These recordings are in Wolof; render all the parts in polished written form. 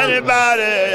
Anybody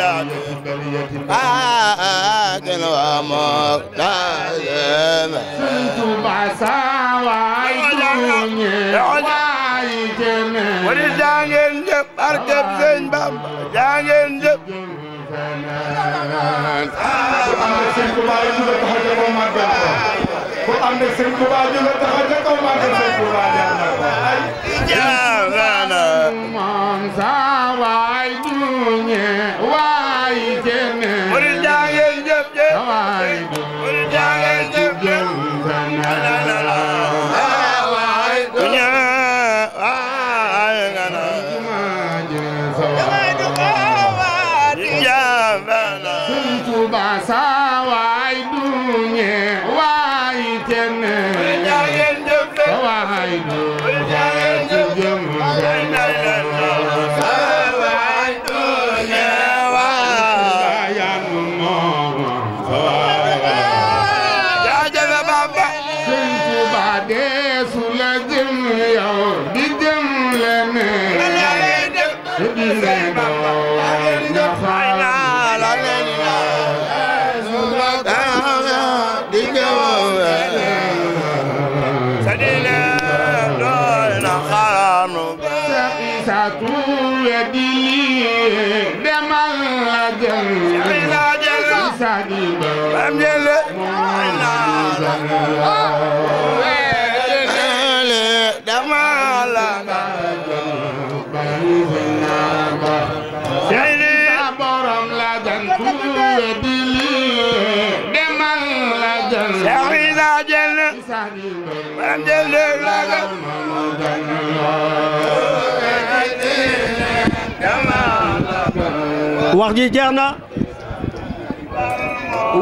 wax ji jeex na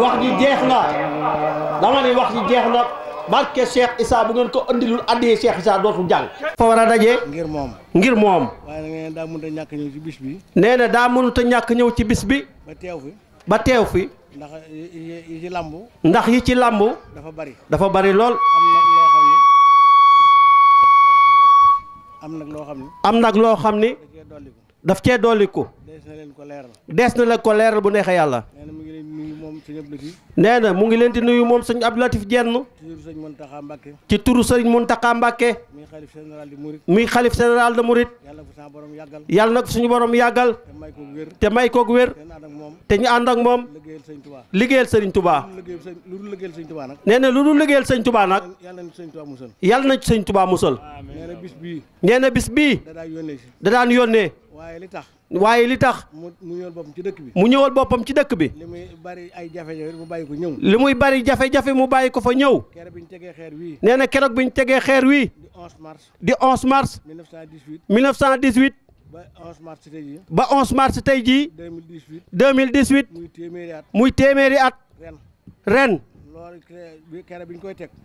wax ji jeex na dama ne wax ji jeex na barke Cheikh Issa bu ngeen ko andilul addiyee Cheikh Issa dootul jàng fa war a daje ngir moom waaye daa mënut a ñàkk ñëw ci bis bi nee na daa mënut a ñàkk ñëw ci bis bi ba teew fi ndax yi ci làmb ndax yi ci làmb dafa bari lool am nag loo xam ni daf cee dolliku dees na leen ko leeral bu neexee yàlla nee na mu ngi leen di nuyu moom sëñ Abdou Latif Jenn ci turu sëñ Mountakha Mbacké muy xalif général de Mouride yàlla nag suñu borom yàggal te may koog wér te ñu ànd ak moom liggéeyal sëriñ Touba nee na lu dul liggéeyal sëñ Touba nag yàlla na sëñ Touba musal nee na bis bii da daan yónnee waaye li tax mu ñëwal boppam ci dëkk bi li muy bari jafe-jafe mu bàyyi ko fa ñëw nee na keroog bi ñu tegee xeer wii di 11 mars 1918 ba 11 mars tey jii 2018 muy téeméeri at ren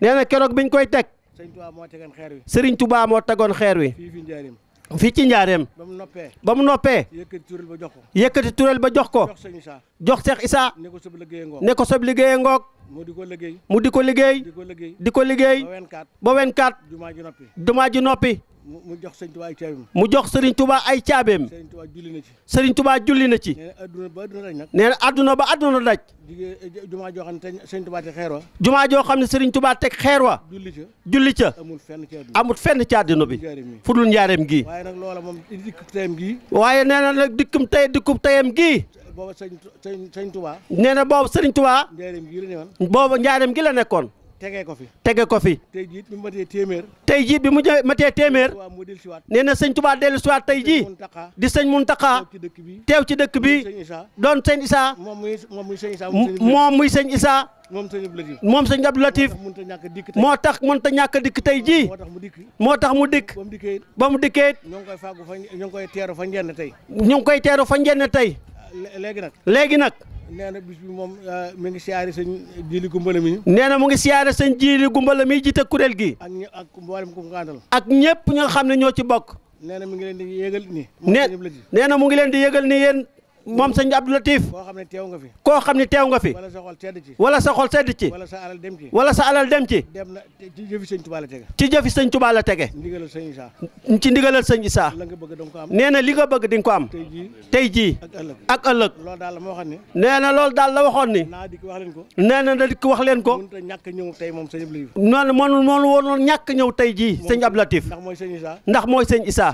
nee na keroog bi ñu koy teg Sëriñ Touba moo tegoon xeer wi fii ci njaareem ba mu noppee yëkkati turel ba jox ko jox Cheikh Issa ne ko sob liggéeye ngoog mu di ko liggéey ba 24 jumaa ji noppi mu jox Serigne Touba ay caabeem Serigne Touba julli na ci nee na adduna ba adduna daj jumaa joo xam ne Serigne Touba teg xeer wa julli ca amul fenn ci àdduna bi fu dul njaareem gi waaye nee na nag dikkub tayam gii nee na boobu Serigne Touba boobu njaareem gi la nekkoon tege ko fi tey jii bi mu matee téeméer nee na sëñ Touba dellu siwaat tey jii di sëñ Mountakha teew ci dëkk bi doon sëñ Issa moom muy sëñ Issa moom sëñ Abdou Latif moo tax mënta ñàkk dikk tey jii moo tax mu dikk ba mu dikkee ñu ngi koy teeru fa njenn tey léegi nag nee na bis bi moom mi ngi siyaare sëñ Jili Gumbala mi nee na mu ngi siyaare sëñ Jili Gumbala mi jiite kuréel gi ak mboolem ku mu àndal ak ñëpp ñi nga xam ne ñoo ci bokk nee na mu ngi leen di yëgal ni nee na mu ngi leen di yëgal ni yéen moom sëñ Abdou Latif koo xam ne teew nga fi koo xam ne teew nga fi wala sa xol sedd ci wala sa xol sedd ci wala sa alal dem ci wala sa alal dem ci dem na ci jëfi sëñ Tuubaa la tege ci jëfi sëñ Tuubaa la tege ndigalal sëñ Isaa ci ndigalal sëñ Isaa la nga bëgg danga ko am nee na li nga bëgg di nga ko am tey jii ak ëllëg loolu daal la ma waxoon ni nee na loolu daal la waxoon ni naa dikk wax leen ko nee na da dikk wax leen ko mënut a ñàkk ñëw tey moom sëñ Abdou Latif noonu moonu woon ñàkk ñëw tey jii sëñ Abdou Latif ndax mooy sëñ Isaa ndax mooy sëñ Isaa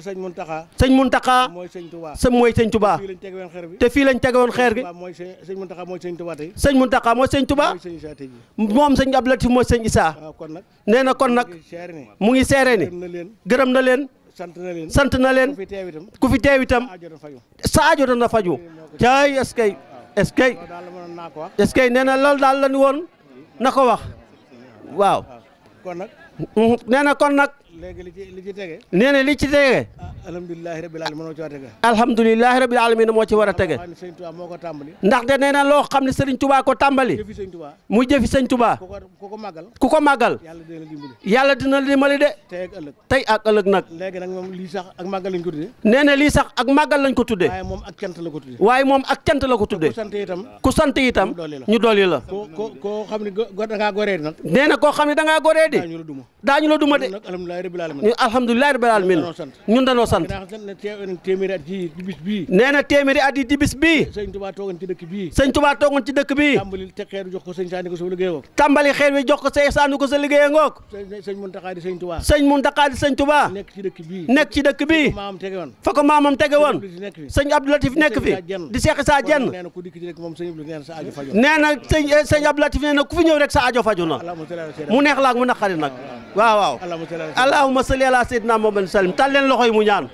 sëñ Muntaxa sëñ Muntaxa mooy sëñ Tuubaa mooy sëñ Tuubaa fii lañ tege woon xeer bi te fii lañ tege woon xeer gi mooy sëñ Muntaxa mooy sëñ Tuubaa tey sëñ Muntaxa mooy sëñ Tuubaa mooy sëñ Isaa tey jii moom sëñ Abdou Latif mooy sëñ Isaa kon nag nee na kon nag seere ni mu ngi seere ni gërëm na leen sant na leen ku fi teew itam sa aajo dana faju caay est-ce que est-ce que est-ce que nee na loolu daal la ñu woon na ko wax waaw kon nag nee na kon nag léegi li ci tege nee na li ci tege alhamdulilahi rabbil alamin moo ci war a tege alhamdulilahi rabbil alamin moo ci war a tege sëñ Tuubaa moo ko tàmbali ndaxte nee na loo xam ne Sëriñ Tuubaa ko tàmbali jëfi sëñ Tuubaa muy jëfi sëñ Tuubaa ku ko màggal yàlla dina la dimbali de tey ak ëllëg nag léegi nag moom lii sax ak màggal lañ ko tuddee nee na lii sax ak màggal lañ ko tuddee waaye moom ak cant la ko tuddee waaye moom ak cant la ko tuddee ku sant itam ñu dolli la koo xam ne da ngaa goree di nag nee na koo xam ne da ngaa goree di daañu la duma de alhamdulilahi rabbil alamin ñun danoo sant téeméeri at yi di bis bii nee na téeméeri at yi di bis bii sëñ Tuubaa toogoon ci dëkk bii sëñ Tuubaa toogoon ci dëkk bii tàmbali te xeer jox ko sëñ Saani ko sa liggéey ngoog tàmbali xeer wi jox ko sëñ Saani ko sa liggéey ngoog sëñ Muntaxaa di sëñ Tuubaa sëñ Muntaxaa di sëñ Tuubaa nekk ci dëkk bii nekk ci dëkk bii fa ko maamam tege woon sëñ Abdou Latif nekk fi di Seex Isaa Jenn nee na ku dikk ci rek moom sëñ Abdou nee na sa aajo faju nee na sëñ Abdou Latif nee na ku fi ñëw rek sa aajo faju na mu neex laak mu naqari nag waaw waaw allahumma salli ala sayyidina Muhammad sallim tal leen loxo yi mu ñaan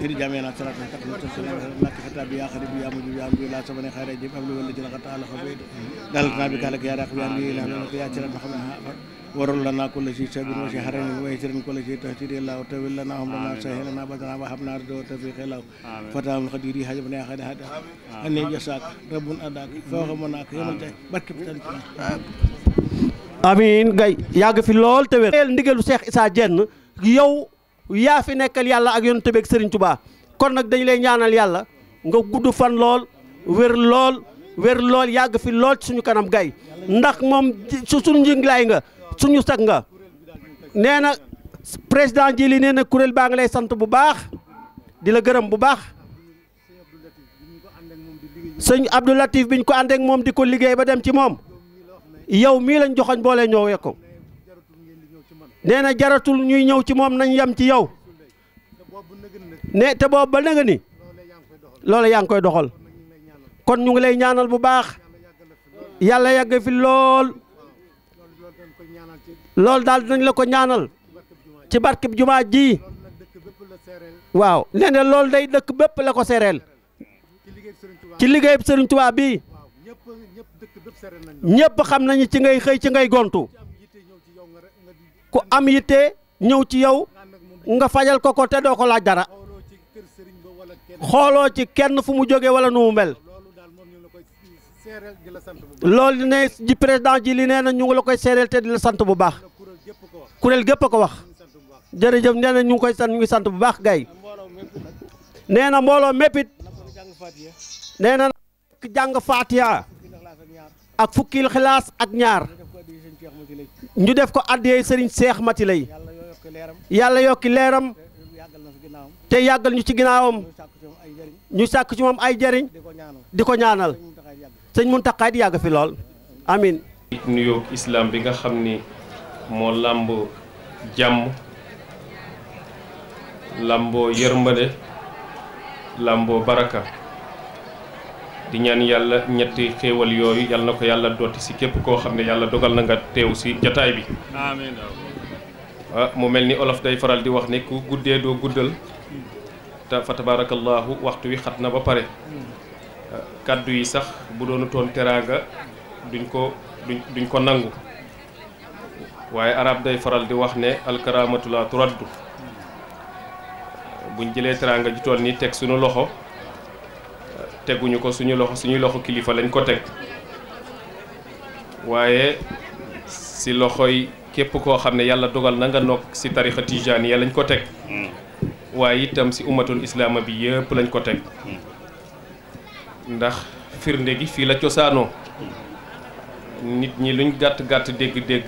iri jamena salatu nak khatabi ya khadim ya mujib ya amdu la sabani khayra jib ablu wal jina qata ala khabid dalna bi kala ya rakbi andi la ya chira mahamma warul lana kullu shay sabin wa shahran wa yajrin kullu shay tahtidi allah tawil lana hum lana sahilana badana wa habna do tawfiq allah fatam khadiri hajabna khad hada anni jasak rabbun adak fa khamana ak yamal tay barke tan amin gay yàgg fi lool te wér ndigalu Cheikh Issa Diène yow yaa fi nekkal yàlla ak yonent bi ak Serigne Touba kon nag dañu lay ñaanal yàlla nga gudd fan lool wér lool yàgg fi lool ci suñu kanam gay ndax moom suñu njëglaay nga suñu sag nga nee na président ji li nee na kuréel baa ngi lay sant bu baax di la gërëm bu baax sëñ Abdou Latif biñ ko ànd ak moom di ko liggéey ba dem ci moom yow mii lañ joxoñ boole ñëwee ko nee na jaratul ñuy ñëw ci moom nañ yem ci yow ne te boobu ba nga ni loolu yaa ngi koy doxal kon ñu ngi lay ñaanal bu baax yàlla yàgg fi lool loolu daal dinañ la ko ñaanal ci barkeb jumaa ji waaw nee na loolu day dëkk bépp la ko sereel ci liggéeyub Sëriñ Tuubaa bii ñëpp xam nañu ci ngay xëy ci ngay gontu ku am yitte ñëw ci yow nga fajal ko te doo ko laaj dara xooloo ci kenn fu mu jógee wala nu mu mel loolu ne ji président ji li nee na ñu ngi la koy seereel te di la sant bu baax kuréel gépp a ko wax jërëjëf nee na ñu ngi koy sant ñu ngi sant bu baax gay nee na mbooloo méppit nee na jàng Faatiha ak fukki xilaas ak ñaar ñu def ko addiyee Serigne Cheikh Mati Lay yàlla yokki leeram te yàggal ñu ci ginnaawam ñu sàkk ci moom ay jariñ di ko ñaanal sëñ Muntaxa di yàgg fi lool amin nuyoo islam bi nga xam ni moo làmb jàmm làmboo yërmande làmboo baraka di ñaan yàlla ñetti xéewal yooyu yàlla na ko yàlla dooti si képp koo xam ne yàlla dogal na nga teew si jataay bi amiin mu mel ni olof day faral di wax ne ku guddee doo guddal te fa tabarakallahu waxtu wi xat na ba pare kàddu yi sax bu doonu toon teraanga duñ ko nangu waaye arab day faral di wax ne alkaramatu la turaddu buñ jëlee teraanga ju toll ni teg suñu loxo teguñu ko suñuy loxo kilifa lañ ko teg waaye si loxoy képp koo xam ne yàlla dogal na nga nokk si tarixa tijaaniya lañ ko teg waaye itam si ummatul islaama bi yëpp lañ ko teg ndax firnde gi fii la cosaanoo nit ñi luñ gàtt-gàtt dégg-dégg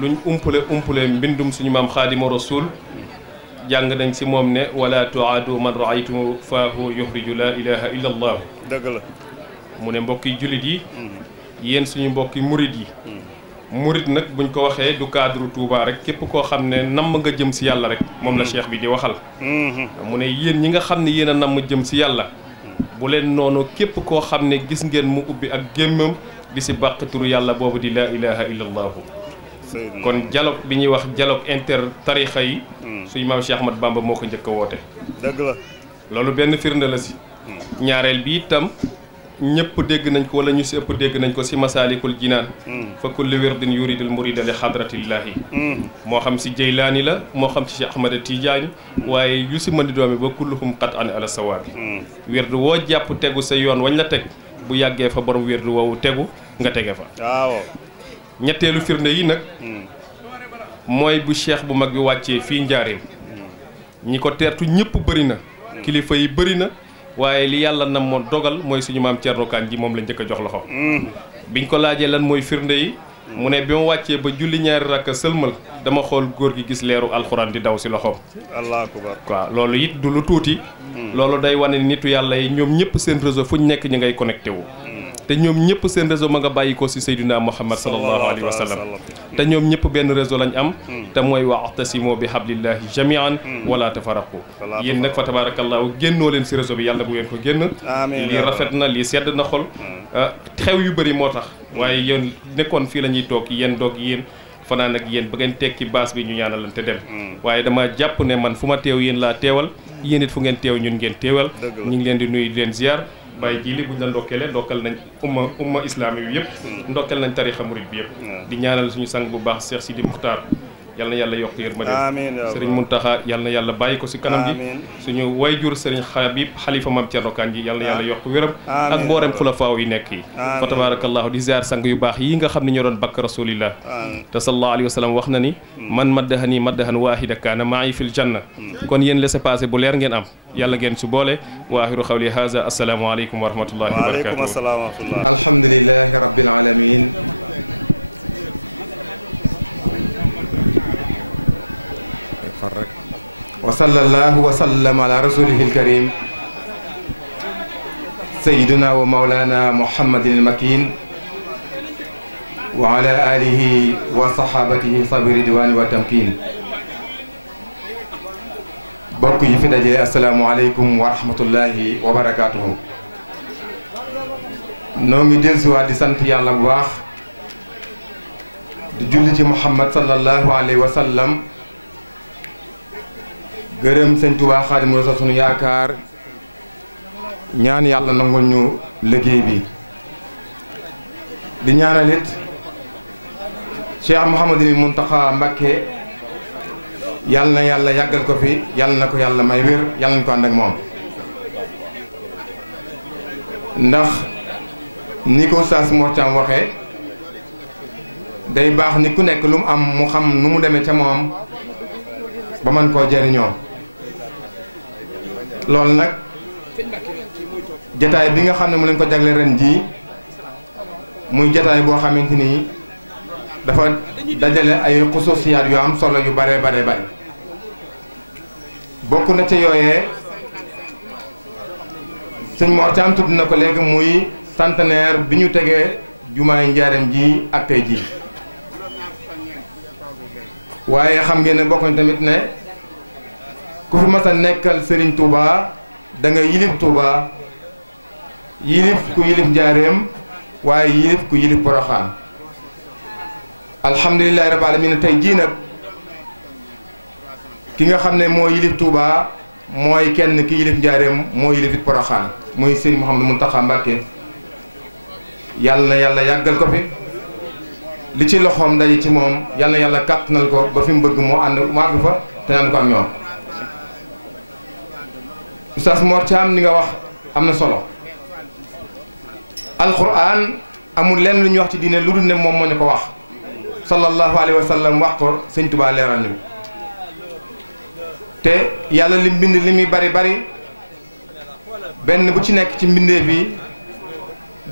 luñ umpule mbindum suñu maam xaadima rasul jàng nañ si moom ne wala tuaadu man raaytu faahu yuxriju la ilaha illa allah dëgg la mu ne mbokki jullit yi yéen suñu mbokki murit yi murit nag buñ ko waxee du cadre Touba rek képp koo xam ne namm nga jëm si yàlla rek moom la cheikh bi di waxal mu ne yéen ñi nga xam ne yéen a namm jëm si yàlla bu leen noonu képp koo xam ne gis ngeen mu ubbi ak gémmam di si bàq turu yàlla boobu di laa ilaha illa allahu kon dialogue bi ñuy wax dialogue inter tarixa yi suñu maam Cheikh Ahmad Bamba moo ko njëkk a woote dëgg la loolu benn firnde la si ñaareel bi itam ñëpp dégg nañ ko wala ñu si ëpp dégg nañ ko si masaalikul jinaan fa kulli wirdin yuridul murida li xadratillaahi moo xam si Jeylaani la moo xam si Cheikh Ahmada Tijaani waaye yu si mën di doomi ba kulluhum qat an ala sawaabi wirdu woo jàpp tegu sa yoon wañ la teg bu yàggee fa borom wirdu woowu tegu nga tege fa waaw ñetteelu firnde yi nag mooy bu cheikh bu mag bi wàccee fii njaareem ñi ko teertu ñëpp bëri na kilifa yi bëri na waaye li yàlla na moo dogal mooy suñu maam Thierno Kane ji moom la njëkk a jox loxo biñ ko laajee lan mooy firnde yi mu ne bi ma wàccee ba julli ñaari rakk sëlmal dama xool góor gi gis leeru alxuraan di daw si loxoom allahu akbar waaw loolu it du lu tuuti loolu day wane nitu yàlla yi ñoom ñëpp seen réseau fu ñu nekk ñi ngay connecté wu te ñoom ñëpp seen réseau ma nga bàyyi ko si Seydina Muhammad sallallahu alayhi wa sallam te ñoom ñëpp benn réseau lañ am te mooy wa'tasimu bi hablillahi jami'an wala tafarraqu yéen nag fa tabarakallahu génnoo leen si réseau bi yàlla bu ngeen ko génn lii rafet na lii sedd na xol xew yu bëri moo tax waaye yéen nekkoon fii la ñuy toog yéen doog yéen fanaan ak yéen ba ngeen tekki baas bi ñu ñaanalante dem waaye dama jàpp ne man fu ma teew yéen laa teewal yéen it fu ngeen teew ñun ngeen teewal ñu ngi leen di nuyu di leen ziar bàyyi jii li buñ la ndokkeele ndokkal nañ umma islami bi yëpp ndokkel nañ tarixa murid bi yëpp di ñaanal suñu sang bu baax Cheikh Sidi Muxtaar yal na yàlla yokk yërmande sëriñ Muntaxa yal na yàlla bàyyi ko si kanam gi suñu wayjur sëriñ Habib xalifa mam Thierno Kane ji yal na yàlla yokk wéram ak mboolem xulafaaw yi nekk yi fa tabarakallahu di ziar sang yu baax yi nga xam ne ñoo doon bakk rasulillah te sallallahu alayhi wa sallam wax na ni man maddahani maddahan waahida kaana ma'i fil janna kon yéen laissez-passer bu leer ngeen am yàlla ngeen su boole wa axiru xawli haza assalaamu aleykum wa rahmatullahi wa barakatuh alhamdulillahi rabbil alamin wa sallallahu wa sallam ala rasulihil karim sayyidina wa mawlana muhammadin al-makin wa ala alihi wa sahabatihi sabi ridwani wa tamkin bokk yi fi dajee assalaamu aleykum wa rahmatullahi wa barakatuhu noo ngi dellusiwaat di sant yàlla bu baax di julli ci muhammad sallallahu alayhi wa sallam gërëm sëñ Tuubaa Xaadimu Rasuul sunu yaakaar ñaan yàlla nangul ñu liggéey bi di ñaanal it Cheikh Mouhamadul Mountakha Mbacké yàlla na yàlla yàggal ko fi yàlla na ko yàlla may wér yàlla na ko ànd ak moom ndax ni ko Oustaz Mor Thiam waxee day baax ni ku nekk lu mu am mu xam nu mu demee ca moom ba man koo jëriñoo loolu nag jataay bi nga xam ne mu leen ko jagle ren jii muy jataay boo xamante ni dafa dajale ay xususiyaat yu am solo yu bare bare bare bokk na ca yooyee sëñ Mor Thiam tudd na ko léegi muy centenaire bi ñu tegee jumaay njaareem ji ak tey ji waaye xam ngeen ne bokk na tamit ne ku fi mas a nekkal Serigne Touba da nga yilif Touba yilif ku yilif njaareem waaye yilif ku yilif Poroxaan alhamdulilahi rabbil alamin tey jii nag ki nga xam ne moo yilif Touba mooy kenn ki yilif njaareem moo yilifit Poroxaan muy Serigne Mouhamadou Mountakha Mbacké yàlla na yàlla yàggal ko fi li ci loxoom daje ci moom yàlla na yàlla kàttanal ko ba fi mu bëgg moo ànd mu àgg fa te naan ko am ñoom Oustaz Mor Thiam ni nga wax am na solo alquran amul lenn lu ñuy wax ci diine lu dul ne moom moo ñu ko wax sallallahu alayhi wa sallam wax ko sëñ Tuubaa leeral ñu te yàlla li mbind li muy bari bari benn bu ci nekk ci mbindeef bi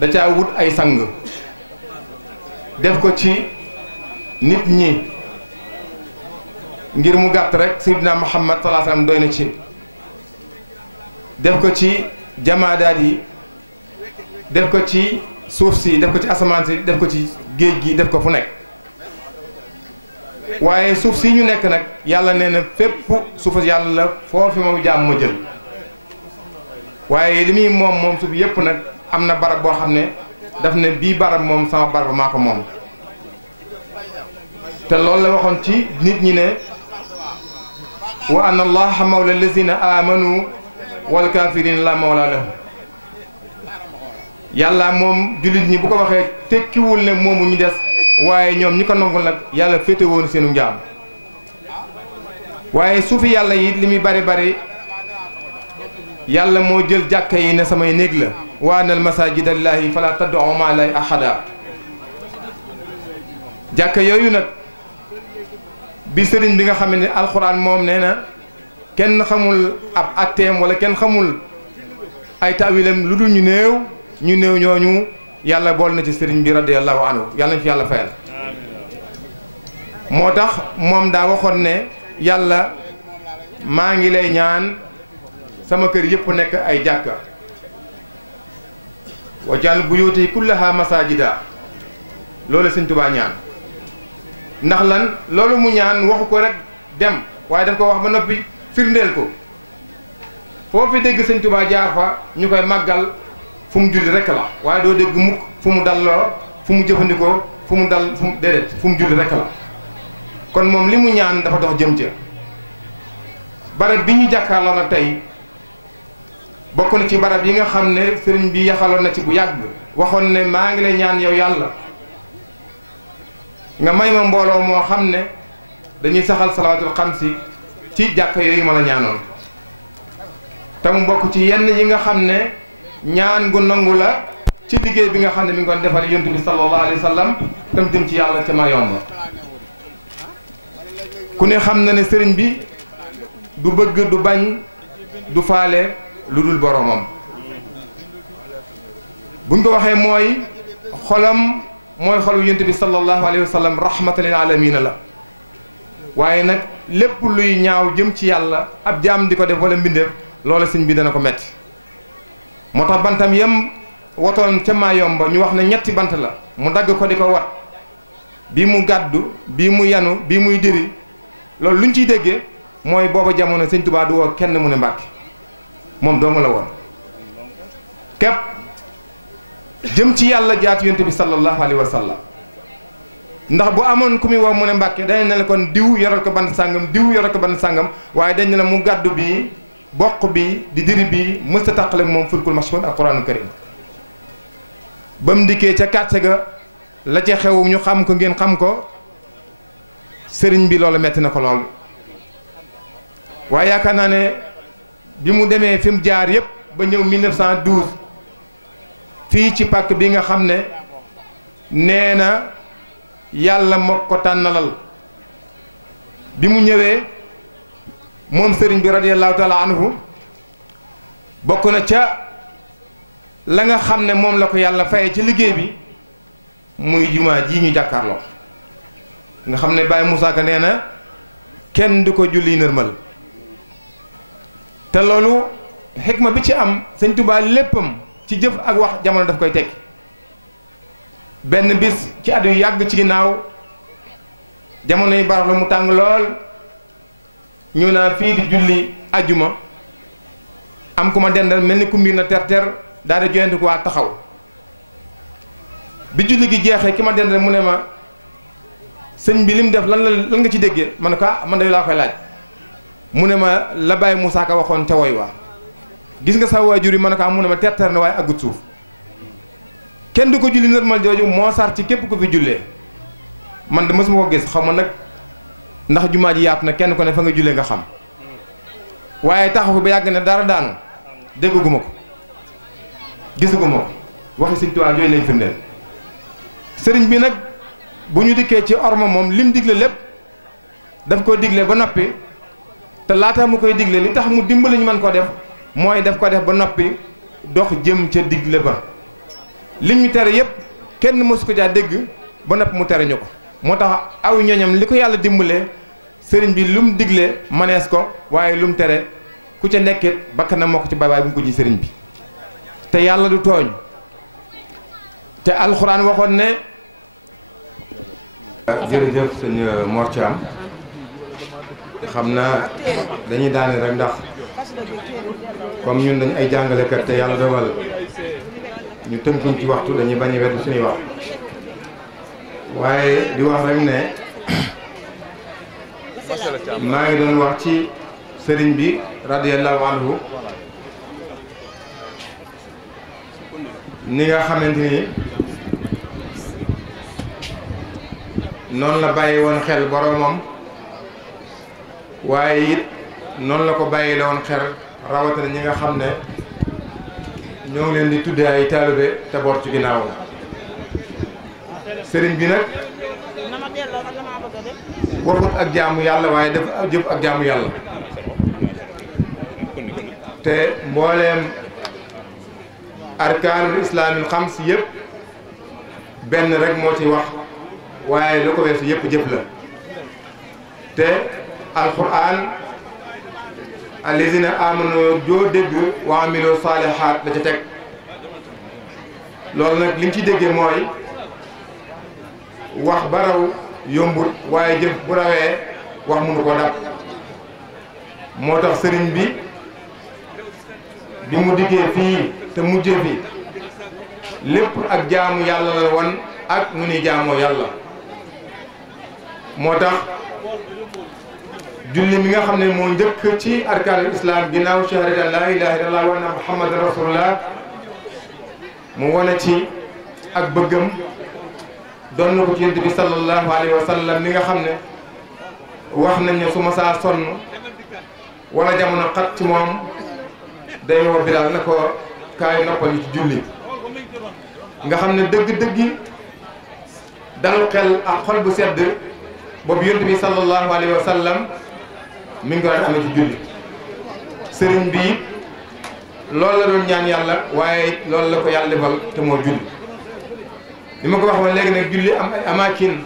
da caa wut ay sang def ko ci nit ñi ngir mu gàtt rek Seydina Muhammad sallallahu alayhi wasallam doy na ci def ko ci jamaadaat yi def ko ci suuf si def ko ci asamaan si def ko ci géej gi def ko fu nekk waaye suuf si ñu nekk nag yàlla nee na fépp suufa yàlla la foofu moom jaam ma jël waaye li muy moom suuf yépp nag am na barab boo xam ne daf ne bii barab moom sama barab maa ko moom te loolu la waxoon ci nit ñi ne wa anna allaha mawla allazina amanu wal kaafiriin la mawla lahu yàlla moom jullit ñi bu ko waxee tekkiwul ne moomu ñu des waaye ñoom ñi ko nangul nag yàlla féete woon seenu njaam waaye suufi yàlla yi li muy bari bari yàlla moo jël jàkka yi ne samay néeg la wa anal masajida lillahi fala tad'u ma'a llahi ahada jàkka yooyu nag bi sëriñ bi nga xam ne alxuraan moom nee na kenn xamul ab atteem wala kenn xamul ay taawilam lu dul ñu néew ñooñu yàlla bool na ci sëriñ bi radiyallahu anhu yàlla nañ fi yàlla fayal moo tax moom daa waxoon ne yàlla maa ngi lay ñaan sama kër yëpp nekk ay jàkka wajal buyuti kullaha masajida loolu sëñ Tuubaa ñaan ndax lan loolu mu ñaan waxu ko rek dem waaye daf ko wax ba noppi firndeel ko foofu dégg sëñ Tuubaa jaar fa ñu koy màggal fu mu julli rek la waaye doo dégg mukk fu mu dalloo fu mu jëfandikoo fu mu dal fu mu déedéet fu mu julli rek la kon moom li mu ñaan dafa dox jëm ca barab bi ñu jàkkaarloo nag tey bokk na ci barab yi nga xam ne sëriñ bi yaxaloon na ci bu yàgg waxoon ne maa ngi lay ñaan yow yàlla nga may ma mbooloo moo xam ne dañuy saxal salawaatul xamsi ci jàkka yooyu ma la ñaanoon te mu bokk ci yenn yi nga xam ne ñaan gu nangu la ci liggéey bi nga xam ne mi ngi doon defal yonent bi sallallahu alayhi wa sallam tam dem ci yàlla ca ma yomba ku ne xam na ne sëriñ bi du bëgg du bañ du faale lu dul boromam buñ ko waxee mooy xolam mooy xolu yonent bi sallallahu alayhi wa sallam rahmatan lil alamina la waaye nag lépp luy ñaaw jëm ci yàlla ab jaam di ko def wala mbindeef loola sëñ bi dana ko metti moo tax bantam yam wotoon ca Mayomba ñu wax ne ñetti bant la mu dagg ko di ko wat bii mu gàddu bii mu yanu bii muy diri loolu luñ ciy déggee mooy booba jamono sëñ Tuubaa du woo kenn mu ne Mbàkke moom doomu la woon képp jëm ci yàlla jaatu yonent bi sallallahu alayhi wa sallam ndax bu amoon ku muy woo mu ne Mbàkke dañ ne la kon diw yoral ko bant sàngam diw yoral ko bant sàngam waaye dañ ne la mu gàddu bii boq bi di diri bi mësta tàqale moom fulkul mashhun ak quraanu karim ba mu dikkee ca kàcce ga la ca xew ñu xam ko ngeen xam ko sëriñ bi loolu metti na ko lool waaye yaakaar naa ne bi mu demee fi mu jaar yëpp ba ñëw 1912 fii ci pàkk bi nga xam ne nee na yàlla moo ko tànnalal bi mu ñëwee moom sëriñ bi radiyallahu taala anhu bokk na ca la nga xam ne moom la ko yàlla faye ci liggéey bi muy jumaa ji ñu jàkkaarloo nga xam ne Baye Moussa Ka nee na kenn du ko julli nërmal te loolu xikma bi ci am sëñ Tuubaa léppam ci jëf ak wax jamono daf koy tekki benn bis ci at yu yàgg ci ginnaaw jamono yi barax la mu tàng lool ñu naa fii di julli ajjuma am ku ma dendal mel ni ku mbir na ter daal di joyante ko waa taxaw bi julli gi jeexee ki ma dendal mu ne ma sëñ bi lim def lan nga ci déggee man ko man de laa koy laaj mu ne ma la Baye Moussa Ka waxoon ca woy waa gis nga sa waajur yi man ko mu ne ma ter na waaye aggut suuf kenn du ko julli normal jooju moo sar ci képp ku fi jullee man de mësuma ko gis xaw ma nag ndax jumaa ji yaatu na kenn ko ne fa nga jullee nga xam waaye taxaw fi ba yàgg ne dara daanu dégguma ko gisuguma ko waxi Sëñ Tuubaa jooyu lay firndeel sëriñ bi nag bu ñu dikkee ci orma moom lim digle lépp daf ko digle ba noppi te laata mu koy digle li tax mu dimbali ñu mën ko def mooy def ko def ba noppi dox jëm ca digle ba li ñu tere yépp kenn mësu ko jaa dégg ba noppi mu tere ñu ko moo tax aw ñoñam li ko yàlla dimbalee sëriñ bi lu mu digle manees ko waaye lu mu tere ku ca nekkit bakk na moo ko ci bay waaye bu mu ko ji sëriñ bi te yàlla du tooñ te alxuraan waxoon ne jërëjëf sëñ Mor Thiam xam naa dañuy daane rek ndax comme ñun dañ ay jàngalekat te yàlla dogal ñu tënkuñ ci waxtu dañuy bañ a wedd suñuy wax waaye di wax rek ne maa ngi doon wax ci sëriñ bi radiyallahu anhu ni nga xamante ni noonu la bàyyi woon xel boromam waaye it noonu la ko bàyyi la woon xel rawatina ñi nga xam ne ñoo ngi leen di tuddee ay taalibe te boot ci ginnaawam sëriñ bi nag waxut ak jaamu yàlla waaye dafa jëf ak jaamu yàlla te mbooleem arkaanul islaamil xams yëpp benn rek moo ci wax waaye lu ko weesu yëpp jëf la te alquran allazina amanu joo dégg wa amilu saalihaat la ca teg loolu nag li ñu ci déggee mooy wax ba raw yombut waaye jëf bu rawee wax mënu ko dab moo tax sëriñ bi mu diggee fii te mujjee fi lépp ak jaamu yàlla la woon ak nu ni jaamoo yàlla moo tax julli mi nga xam ne moo njëkk ci arkaanul islam ginnaaw shahadati an laa ilaaha illallah wa anna muhammadan rasulullah mu wane ci ak bëggam doon na ko ci yonent bi sallallahu alayhi wa sallam mi nga xam ne wax nañ ne su ma saa sonn wala jamono xat ci moom day woo Bilaal na ko kaay noppal ñu ci julli nga xam ne dëgg-dëggi dalu xel ak xol bu sedd boobu yonent bi sallallahu alayhi wa sallam mi ngi ko daan amee ci julli sëriñ bi loolu la doon ñaan yàlla waaye loolu la ko yàlla defal te moo julli li ma ko wax woon léegi nag julli am ay amakin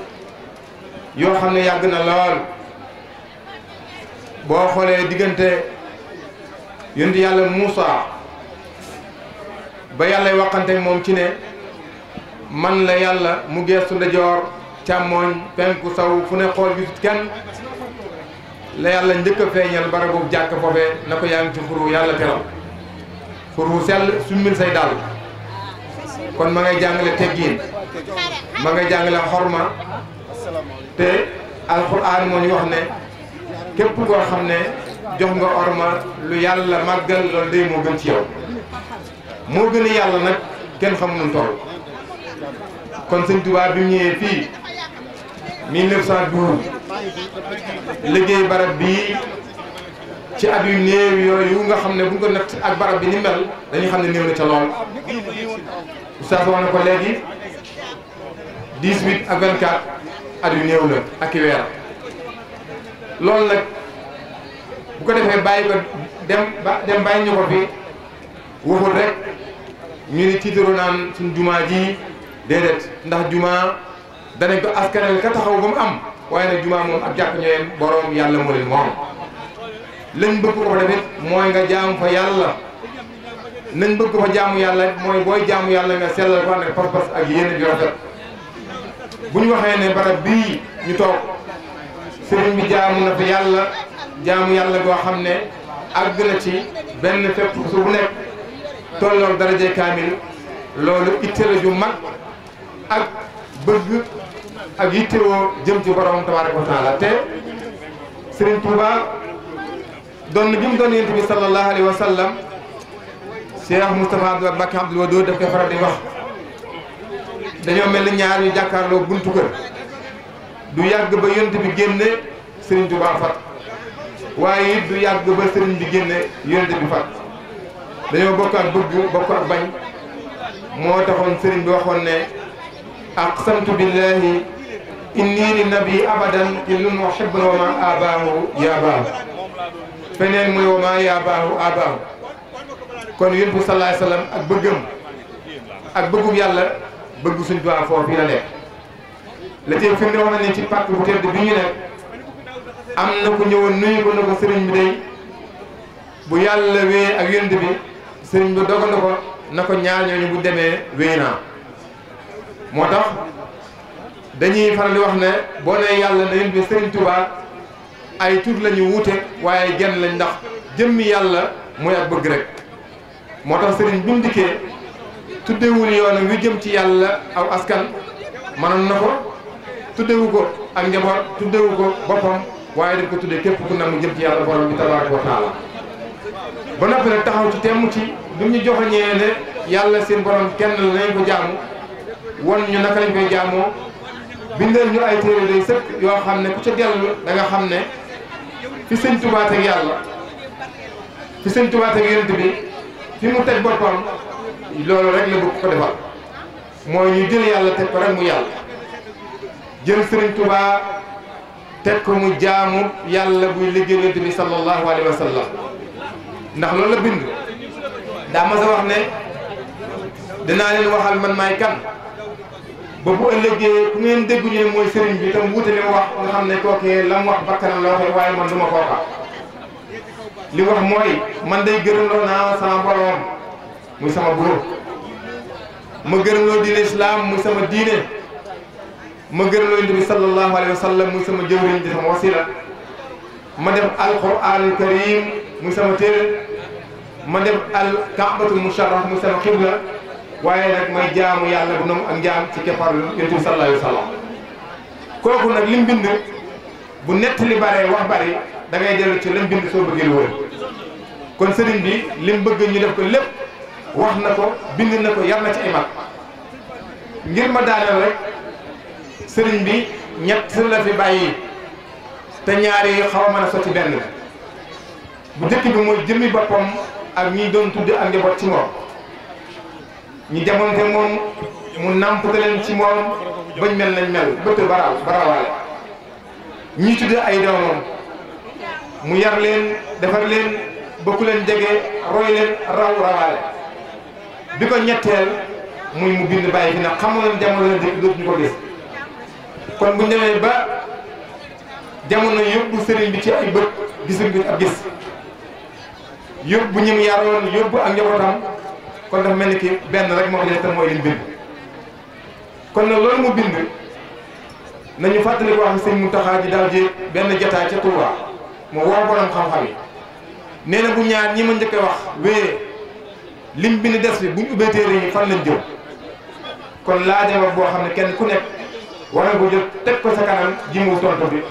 yoo xam ne yàgg na lool boo xoolee diggante yonent yàlla Muusa ba yàlla waxante moom ci ne man la yàlla mu geestu ndajoor càmmooñ penku saw fu ne xool gisut kenn la yàlla njëkk a feeñal bara boobu jàkk foofee na ko yaa ngi ci xuru yàlla teral xuru sell summil say dàll kon ma ngay jàngale teggiin ma ngay jàngale xorma te alxuraan moo ñu wax ne képp koo xam ne jox nga orma lu yàlla màggal loolu day moo gën ci yow moo gën a yàlla nag kenn xamu nu toll kon sëñ Tuubaa bi mu ñëwee fii 1912 liggéey barab bii ci at yu néew yooyu nga xam ne bu ñu ko natt ak barab bi ni mel dañuy xam ne néew na ca lool oustaz wax na ko léegi 18 ak 24 at yu néew la ak i weer loolu nag bu ko defee bàyyi ko dem bàyyi ñu ko fi waxul rek ñu ni tiitaroo naan suñ jumaa ji déedéet ndax jumaa danañ ko askanel ka taxaw ba mu am waaye nag jumaa moom ak jàkk ñooyeen boroom yàlla moo leen moom lañ bëgg ko fa defit mooy nga jaamu fa yàlla nañ bëgg ko fa jaamu yàlla mooy booy jaamu yàlla nga sellal ko ànd ak pas-pas ak yéene bi rafet bu ñu waxee ne barab bii ñu toog sëriñ bi jaamu na fa yàlla jaamu yàlla goo xam ne àgg na ci benn fépp su bu nekk tollool daraje kaamil loolu itte la ju mag ak bëgg ak yittewoo jëm ci borom tabaaraka wa taala te Serigne Touba doon na jëm doon yonent bi sallallahu alayhi wa sallam Cheikh Moustapha Abdoulaye Mbacké Abdoul Wadoud daf koy faral di wax dañoo mel ni ñaar yu jàkkaarloo buntu kër du yàgg ba yonent bi génne Serigne Touba fat waaye it du yàgg ba Serigne bi génne yonent bi fat dañoo bokk ak bëgg bokk ak bañ moo taxoon Serigne bi waxoon ne aqsamtu billahi inni li nabi abadan illun wa hibbun wa ma abaahu ya baahu feneen mu ne wa maa yaabaahu abaahu kon yonent bi sallallahu alayhi wasallam ak bëggam ak bëggum yàlla bëgg Sëñ Tuubaa foofu la nekk la tey fi mu ne wax na ne ci pàkk bu tedd bi ñu nekk am na ku ñëwoon nuyu ko na ko sëriñ bi day bu yàlla wee ak yonent bi sëriñ bi dogal na ko ñaar ñooñu bu demee wéy naa moo tax dañuy faral di wax ne boo nee yàlla na yonent bi sëriñ Tuubaa ay tur la ñu wuute waaye genn lañ ndax jëmmi yàlla mooy ak bëgg rek moo tax sëriñ bi mu dikkee tuddewul yoonam wi jëm ci yàlla aw askan mënoon na ko tuddewu ko ak njaboot tuddewu ko boppam waaye daf ko tuddee képp ku nam mu jëm ci yàlla borom bi tabaaraka wa taala ba noppi nag taxaw ci temm ci bi ñu joxoñee ne yàlla seen borom kenn la nañ ko jaamu won ñu naka lañ koy jaamoo bindal ñu ay téere day sëkk yoo xam ne ku ca dellu da nga xam ne fi Sëñ Tuubaa teg yàlla fi Sëñ Tuubaa teg yonent bi fi mu teg boppam loolu rek la bëgg ko defal mooy ñu jël yàlla teg ko rek mu yàlla jël Sëriñ Tuubaa teg ko mu jaamu yàlla buy liggéey yonent bi sallallahu alayhi wa sallam ndax loolu la bind daa ma sa wax ne dinaa leen waxal man maay kan ba bu ëllëgee ku ngeen déggu ñu ne mooy sëriñ bi tam wuute li mu wax nga xam ne kookee la mu wax bakkanam la waxee waaye man du ma kooka li wax mooy man day gërëmloo naa sama borom muy sama buur ma gërëmloo diine islam muy sama diine ma gërëmloo yonent bi sallallahu alayhi wa sallam muy sama jëwriñ di sama wasila ma def alquranul karim muy sama téere ma def al kaabatul musharraf muy sama xibla waaye nag may jaamu yàlla bu noom ak njaam ci keppar yonent bi sallallahu alayhi wa sallam kooku nag lim bind bu nett li bare wax bari da ngay dellu ci lim bind soo bëggee lu wër kon sëriñ bi lim bëgg ñu def ko lépp wax na ko bind na ko yar na ci ay mag ngir ma daaneel rek sëriñ bi ñett la fi bàyyi te ñaari xaw a mën a sotti benn bu njëkk bi mooy jëmmi boppam ak ñi doon tudde ak njaboot ci moom ñi jamonte moom mu nàmpate leen ci moom bañ mel nañ mel bëtt barawaale ñi tudde ay doomam mu yar leen defar leen bokku leen jege roy leen rawaale bi ko ñetteel muy mu bind bàyyi fi nag xamu leen jamono la dëkk dootuñu ko gis kon bu ñu demee ba jamono yóbbu sëriñ bi ci ay bët gisuñ bi ab gis yóbbu ñim yaroon yóbbu ak njabootam kon dafa mel ni ki benn rek moo ko def te mooy lim bind kon nag loolu mu bind nañu fàttali ko wax sëñ Muntaxa ji daaw ji benn jotaay ca Touba mu woo borom xam-xam yi nee na bu ñaar ñi ma njëkk a wax wéyee lim bind des bi buñ ubbee téere yi fan lañ jëm kon laajama boo xam ne kenn ku nekk war nga ko jël teg ko sa kanam ji mu tontu bi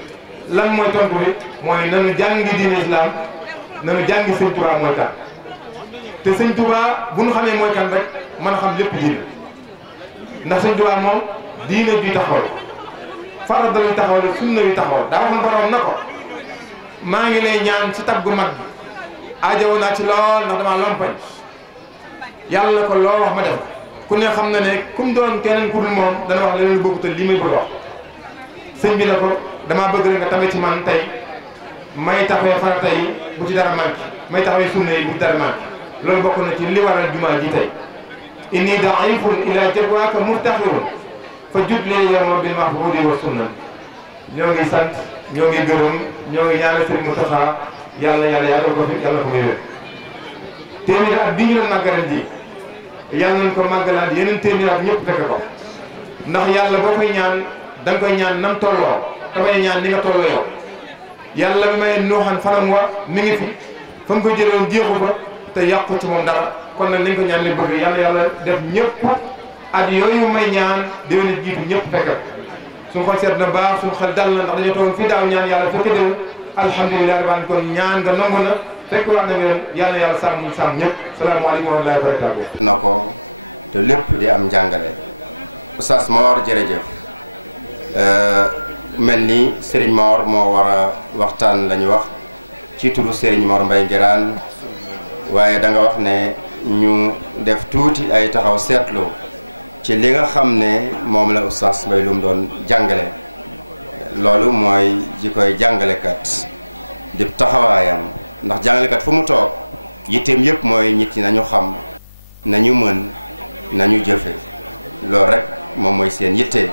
lan mooy tontu bi mooy nanu jàngi diine islam nanu jàngi sëñ Touba mooy kan te sëñ Touba bu ñu xamee mooy kan rek mën a xam lépp diine ndax sëñ Touba moom diine juy taxawal farata luy taxawal sunna yu taxawal daa wax na borom na ko maa ngi lay ñaan ci tab gu mag bi aajowoon naa ci lool ndax damaa lompañ yàlla na ko loo wax ma def ku ne xam na ne kum doon keneen ku dul moom dana wax leneen lu bëgg te lii may bëgg wax sëñ bi na ko damaa bëgg rek nga tamit ci man tey may taxawee farata yi bu ci dara manqué may taxawee sunna yi bu ci dara manqué loolu bokk na ci li waral jumaa ji tey inni daifun ila jadwaaka murtaxirun fa judlee yawma bil mahbudi wa sunna ñoo ngi sant ñoo ngi gërëm ñoo ngi ñaanal sëriñ Moustapha yàlla yàggal ko fi yàlla ko muy wér téeméeri at bi ñu doon màggaral ji yàlla nañ ko màggalaat yeneen téeméeri at ñëpp fekk ko ndax yàlla boo koy ñaan da nga koy ñaan nam tolloo te bay ñaan ni nga tolloo yow yàlla bi may nooxan fanam wa mi ngi fi fa mu ko jëloon jeexu fa te yàqu ci moom dara kon nag nañ ko ñaan li bëgg yàlla def ñëpp at yooyu may ñaan déwén jiitu ñëpp fekk suñu xol seet na baax suñu xel dal na ndax dañoo toog fii daaw ñaan yàlla fekk déwén alhamdulilah rabbil kon ñaan nga nangu na fekk wax na ngeen yàlla sàmm ñëpp salaamaaleykum wa rahmatullahi wa barakatuh na ko te lépp di am njàngale Oustaz Mor jërëjëf mel ni Serigne Mor moo war a waxtaan la ñu wax ci turu Serigne Mor Mbaye Nguirane waaye da nga wax ne ñu def tuuti ay taxaw seetlu ci li nga xam ne moom la Oustaz Mbaye Loum doon jàngale loolu mooy ji koy jàngalekat di taxawaayam ndax jàngalekat fu mu toog yitteem yëpp mooy nit ñi nañu xam nañu mën nañu jëfe loolu rek moom mooy seen yitte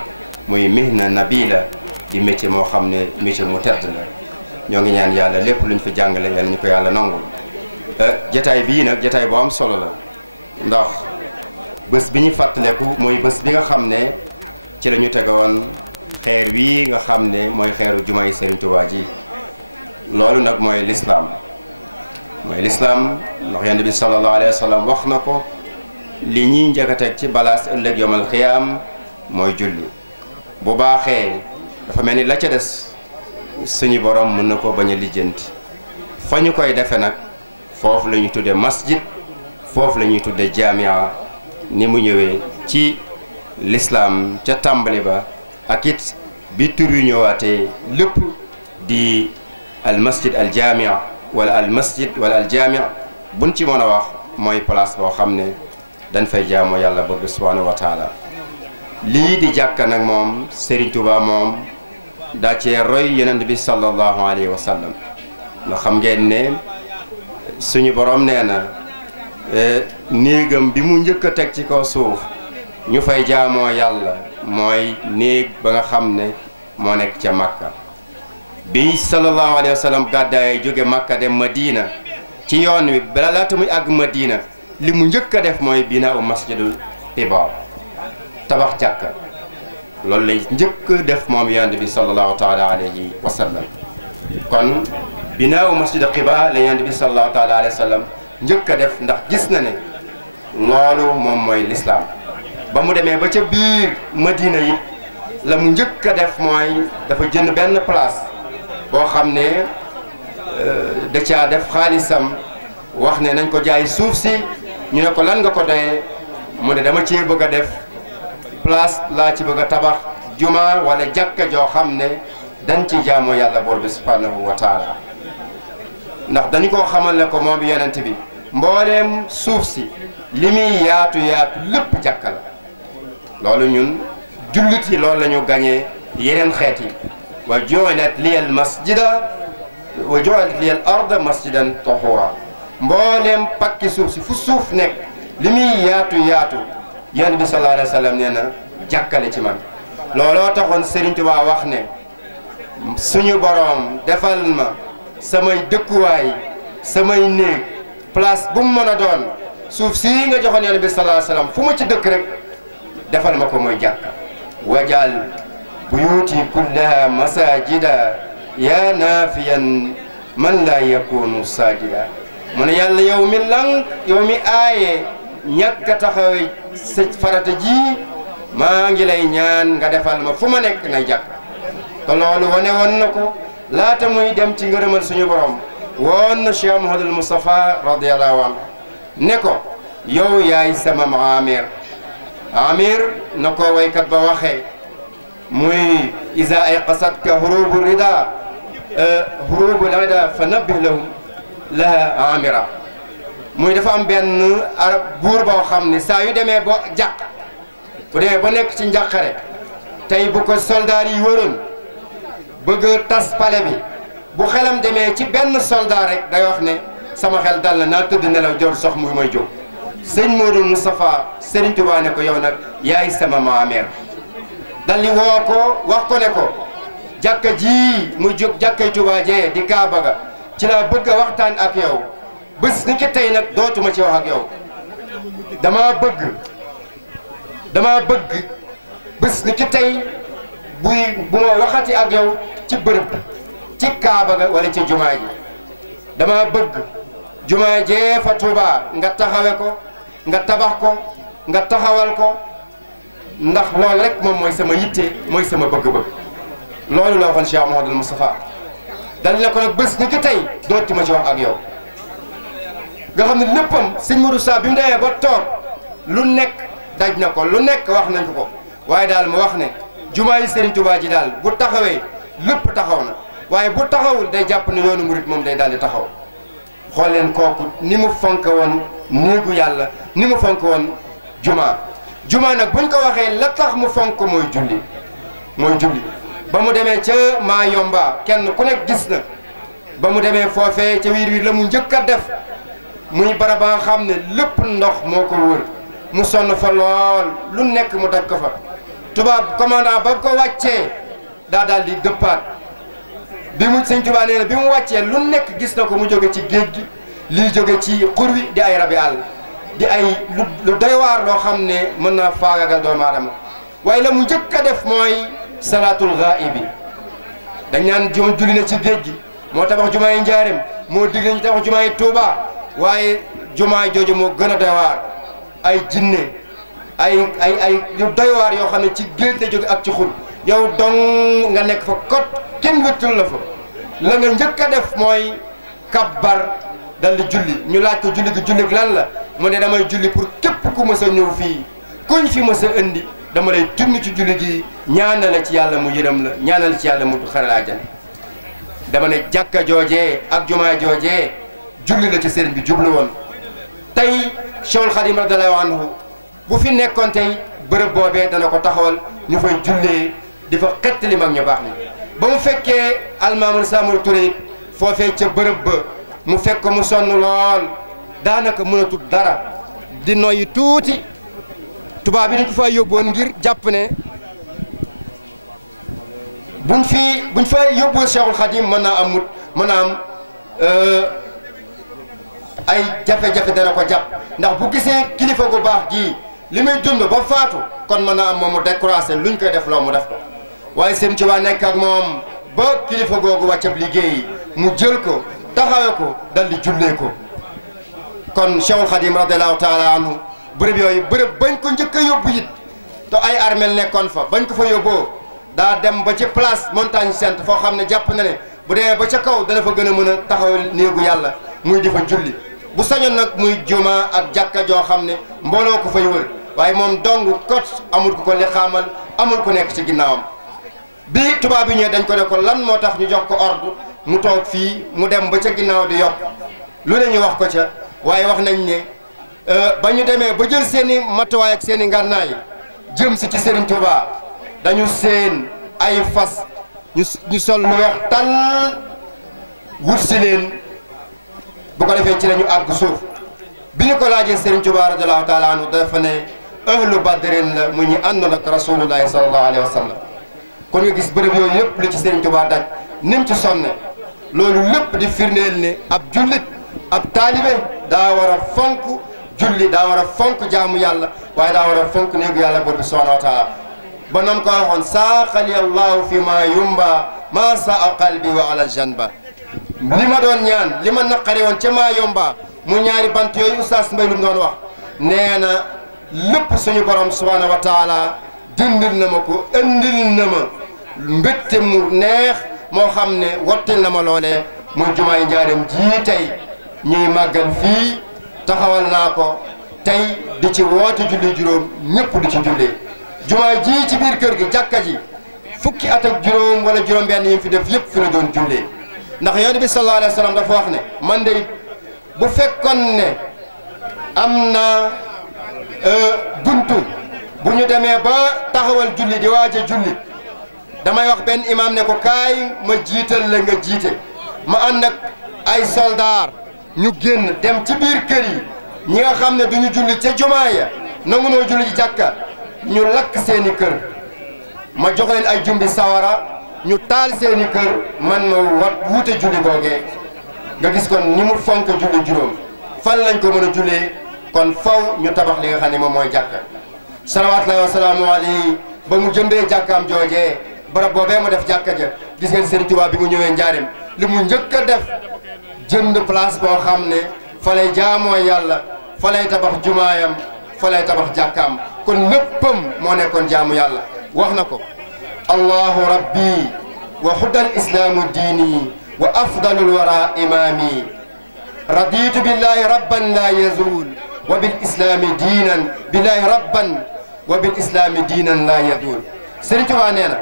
muy mihna nabila di métier moo xam ne métier mu tedd la ñoo ngi ñaan yàlla lépp luñ fi jàngale yàlla ñu ko yàlla nangul jataay bii nag jataay boo am solo la ndax bés bi ñu fàttaleku mooy bés bi nga xam ne ci la ñu tegoon xeer wii nga xam ne mooy xeeru jumaay Serigne Touba ji loolu nag mooy lislaam ndax yonent bi sallallahu alayhi wa sallam wax na ko li ñuy njëkk a teg ci balaas ëllëg yomal xiyaam mooy julli bu baaxee dafa mel ni la ca des suñu borom mën na ko bañ a lijjanti fa ñu koy defe nag foofu la ñuy tudde masjid foofu la ñuy tudde jamia ni mu ñëwee ci lislaam ca tàmbali ba ak it bi tur yu ñëwaatee lépp di al masjid al jamia wala al masjid wala al jamia buñ ci mën a wax mooy place boo xam ne dañ fay jaamoo yàlla boobu subhanahu wa taala lii di jàkka nag moom Serigne Touba moom daa cee roy yonent bi sallallahu alayhi wa sallam ndax xam ngeen ne suñu borom nee na néegam bi mu njëkk a teg ci kaw suuf ñu fay jaamoo yàlla mooy néeg ba nga xam ne moo nekk ca Makka bi sallallahu alayhi wa sallam gàddaay jóge Makka dem Madina ci yoon wi bala laata muy àgg Madina li mu njëkk a def mooy binaa u masjidul Quba tabax jàkka loolu lay njëkk def moom yonent bi sallallahu taala alayhi wa sallam kon binaa u masjidul Quba la yonent bi sallallahu taala alayhi wa sallam njëkk a def ndax gis na ne loolu moom mooy lislaam ba mu demee ba ca biir Madina yi la mu njëkk a def mooy dafa jënd benn place boo xam ne da caa def xaalisam wax ne nañ ko jaay suuf si ñu ne ko lan nga ko doyee mu ne dama cee bëgg a def place laa ci bëgg a tabax juma wala jàkka joo xam ne dañ ci jaamoo yàlla boor bi subhanahu wa taala ndax dañu koo xamal ne ko moom yonent bi mbooleem suuf si li muy yaatu yaatu lépp jàkka la loolu ñun jullit yi loolu la ñu gañee yeneen xeet yi wa ju'ilat liyal masjida wa ju'ilat liyal arda masjidan tahura mbooleem pakki suuf si fu suuf nekk li muy yaatu yaatu yonent bi sallallahu alayhi wa sallam nee na jàkkale ci man looloo taxoon Serigne Touba wax ne suñu boroom defal ma samay dëkkuwaay samay néeg place bu mu mën a doon suuf sii nga joxoon yonent bi sallallahu alayhi wa sallam fu ma ci dëkk rek defal ma ko mooy jàkka wajal buyuti kullaha masajida ya nafiyan man la yakunu sajida mu ne yàlla yow mi lang yow mi aaye ñàkk a taxawee sa farata ji maa ngi lay ñaan nga defal ma fu ma nekk na jàkk te loolu wane woon na ko laata muy dem ci ngërëmal suñu borom woon na Cheikh Mouhamadoul Moustapha radiyallahu anhu ne ko yow yaay sama Amir na ko waykat ba waxee muy isa ay qasatka hurubu rida hurubu rida fa nabbih lahum laha amira muy dafa am benn buur boo xam ne saa yu demee ba jàq bu demee ba nekk ci njàqare tey bu ko soldaar yi wëroon bëgg tas pale bi bu xelam demee ci benn soldat rek day wax ne sama xel dal na naa tëdd nelaw jor sox muy may jóg sëñ Modou Moustapha Serigne Touba ne ko yow nag yaay sama maameer dal li woo ko wax ko ne ko jàkka ji mu jóg jàkkay Touba jee di Kaaba ga ci laa bëgg a waxtaan ak yow bés ni ki tey nag dootuma ci wax ak yow dama bëgg bés ni ki tey bu ma waxati ak yow ci bërëb ci Kaaba ga wala ci jumaa ji dama bëgg jumaa jee fa Touba nga taxawe ko nga tabax ko nga taxawal ko ndax loolu rek moom mooy sama yitte mooy sama bëgg-bëgg loolu la waxoon Cheikh Mouhamadoul Moustapha dal ne ko nag bés ni ki tey dootuma ci wax ak yow nga xam ne léppam sëñ Modou Sa bi mu demee ba toog lu nekk daj na ko lu nekk wax nañ ko waaye daal mu wax ne jumaa yi Serigne Touba ji daal bu taxawee lépp taxaw na waaye bu taxawul day jàpp ne yoonu murit moom day daal di taxaw xool leen kooku ni mu fonk woon néegu yàlla ni mu fonk woon jumaa nag buñ ko waxee la tax mu fonk mooy julli ba mu demee ca maa yomba kenn ku nekk gis na ba mu demee foofee ca wiir wiir la mu njëkk a def muy barab ba nga xam ne lépp ndox moo ko wër mu sonn fa lool lu nekk mu daj ko fa tubaab commandant ba ko wàccee daal di dëppaat bi mu sëñ Tuubaa nee na bi mu wàccee lu nekk gis na ko mu jóge ci géej gi lii jóge ci xur wi di ay rabi àll di ay lu doy waar loo xam ne mën naa faagagal doomu aadama waaye la mu njëkk a def mooy salaatul gaa'ibi dañ naan julli na ci géej gi moo tabax jumaa yi Njaaréem moo digle ñu tabax jumaa yi Tuubaa waaye jumaa jooju moo gën a doy waar ay jinne ay yu doy waar yoo xam ne ci géej la jóge ak ci xur yow dong nga nekk fa kot kenn wéttul la fa la nga njëkk a def mooy kabbar dal di julli ñu laaj ko julli gi julli lan la mu ne damay julli pour képp ku mës a ñëw fii kuñ fi mës a indi dama lay tunn ci julli gi ñaanale ci yàlla mu yërëm la ñaanale ci yàlla mu xare laa jan dama ne jàkka joojee ak jumaa joojee julli la ci sëriñ bi jublu woon tey Cheikhul Khadim radiyallahu anhu bu fi nekkoon tey bërëb boobee dana ko taxawal ñu fay jullee di fa xettali mag ñu baax ni ba mu fekkee almaamul Samori Touré foofee ca bërëb ba mu fekk ko mu sonn lool daanaka mënatul dara di noyyi tuuti tubaab bi dañ ko fa yóbboon ngir jàpp ne buñ fa yóbbuwul Cheikhul Khadim mën naa am ay jafe-jafe dana ko jàpp ndax bu gisee kilifa gu baax gii li muy dund ba faatu kon mën naa am moom mu découragé luñ koy def loo mu def ko waaye seen ci waa nekk ak moom ba kilifa googu wàccab liggéey mu jël ko taxawe ko dal di jullee ko kon Cheikhul Khadim radiallahu taala anhu bërëb yooyu bërëb bañ ko njëkk a yóbbu it te ay armel nekkoon fa bañ ko fa yóbboo daa dem ba ci place montagne sainte foo xam ne jàpp na ne bu demee ba ca kaw dana fa gën a mën a taxawal néegu yàlla muy di fa julli bu sañoon nag muy juma ak jàkka joo xam ne mbooloo ko fay wër waaye moom dong kot amul ku ko li xaamal amul ku nekk ci ginnaawam bi tubaab bi ñëwee dañ ko ne ko lan moo tax ñu jox ko ordre mu toog fii mu dem ba ca ginnaaw di yokk lu ne ñu wax ko ca waaye wax nañ ne ba ñu demee ba jël seen i matuwaay ak seen i ngànnaay jëm si ci Serigne Touba dañu seen ay fas ñu sol lu weex tal wut si leen bu ko defee ci la ñu àgg suuf bi ñu ko laajee Serigne Touba radiyallahu taala anhu dafa ne ahlu badrin la mu ñu àndoon ak rasulullahi sallallahu alayhi wa sallam kon nga gis bërëb yooyu yëpp li ci Serigne Touba daj nim ci sonne loolu lépp di firndeel ne ab jullit ab taalibe daa war a fonk julli daa war a fonk jaamu yàlla waaye daa war a fonk néegu yàlla bor bi subhanahu wa taala ba nam ko waxoon saaqali allahu fi ma yumba ma saa qalbi wa ala janba li ma doon ñaan li ma naqari woon ca maa yomba mu ñaari bant yooyu oustaz Mbay lu mu doon wax nee na lépp suñu borom subhanahu wa taala dindil na ma ko andil na ma mbégte mu neex moo xam ne wattil na ma loolee muy jumaay Njaaréem ji tey ñuy màggal fii taxawal naa ko tey di ci woote julli juróom ñëpp di ci jullee jumaa ji ci biir kër gi jàkka ji fukki at ak juróom wala juróom benn yi fi def yëpp fi la doon jullee ndax yonent bi sallallahu alayhi wa sallam dafa wax ne man de bu fekkoon ne am na buntu bu ñu demee ba taxawal julli di waaj a julli damay wax benn imam ne ko kaay ma jiital la nga jiite ma ànd ak ay soldaar ñu génn dem ci biir kër yi ñi nga xam ne duñu julli ca jumaa ya nangu noo julli ci jàkka ñu lakk seeni kër ma jox leen ay jumbi sawara ñu taal seeni kër man ma wuute julli googee nga gis kon ni mu fonk julli juróom fan lañ ko mën a jullee kon faw ñu tabax li nga xam ne moom mooy jàkka salawaatullaahi wa salaamu alayhi ba mu jëndee jàkkaam joojee barab boobee mu def jàkka ja gis ngeen Serigne Touba bi mu ñëwee Njaaréem li mu njëkk a def jënd place boo xam ne fa lay jaamoo yàlla fa lay tabax jumaayam fa lay tabax jàkkaam kon léppam moo nekkoon jaamu yàlla wax na ko allahu rabbi wa hudal islaamu diini wa afdalul wara imaami raditu billahi rabban la yazul wa bil islami diinan billahi rabban wa bil islami diinan la yazul Serigne Touba nee na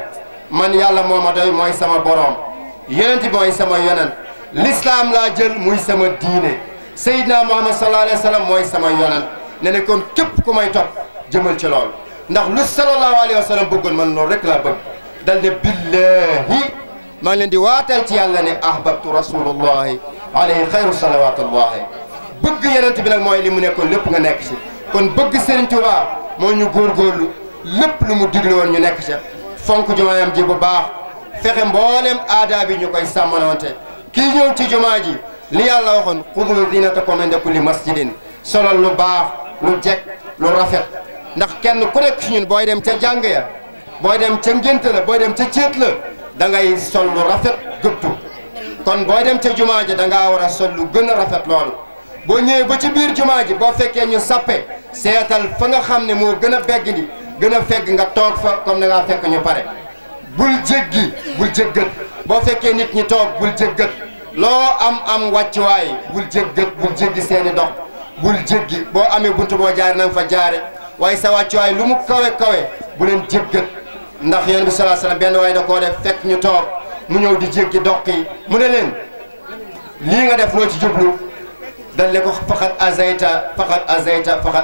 man yàlla moo ma doy mooy sama borom yonent mooy sama yonent l'islam laa jël muy sama diine Seydina Muhammad sallallahu alayhi wa sallam mooy sama yonent ne ne kon képp ku may topp jëmal ci lool ndax lu sallallahu alayhi wa sallam bëggoon man loolu rek laa bëgg dal ne billahi maa ngi leen di waatal ci yàlla ne ahbabtu rasulullahi alayhi xayru salawatullahi bëgg yonent bi nag mooy li mu nekkoon lépp nga nekk ci kon bëgg Serigne Touba moo ñu góorgóorlu lépp lu mu digle woon ñu nekk ca fonk jumaayam ji bu baax fexe mboolem aada bi ñu koy sàmmanonte kii ñëw ci jumaa ji li yàlla waxoon xudu zinatakum inda kulli masjidin solal lu baax lu jekk lu rafet ndax kenn ku nekk ci ñun booy dem ca jàng ya booy dem ca ngénte la booy dem ca céet la da ngay sol lu rafet gëptu kon booy dem ca jumaa ji da ngaa war a sol lu gën a rafet loolu boo ñëwee ba ci biir jumaa ji boo fekkee ñu sappe seetal fa nga xam ne moo gën a begg di gën a fegg nga toog fa comme da ngaa fekk ñu pare bul jéggi bul jéggat boo fekkee nit ñi toog bul jéggat loo am wàccuwaay bul jéggat bul jéggi seeni dox bul jéggi boo amee buntu boo jaare na nga fa jaare waaye sa wàccuwaay lu mu kawe kawe bu leen jéggat ndax yonent bi sallallahu alayhi wasallam benn waaye da koo def fekk ñu toog mu ñëw di jéggi dox yi mu ne leen lii nga def loo ci jublu dal ne ko faxat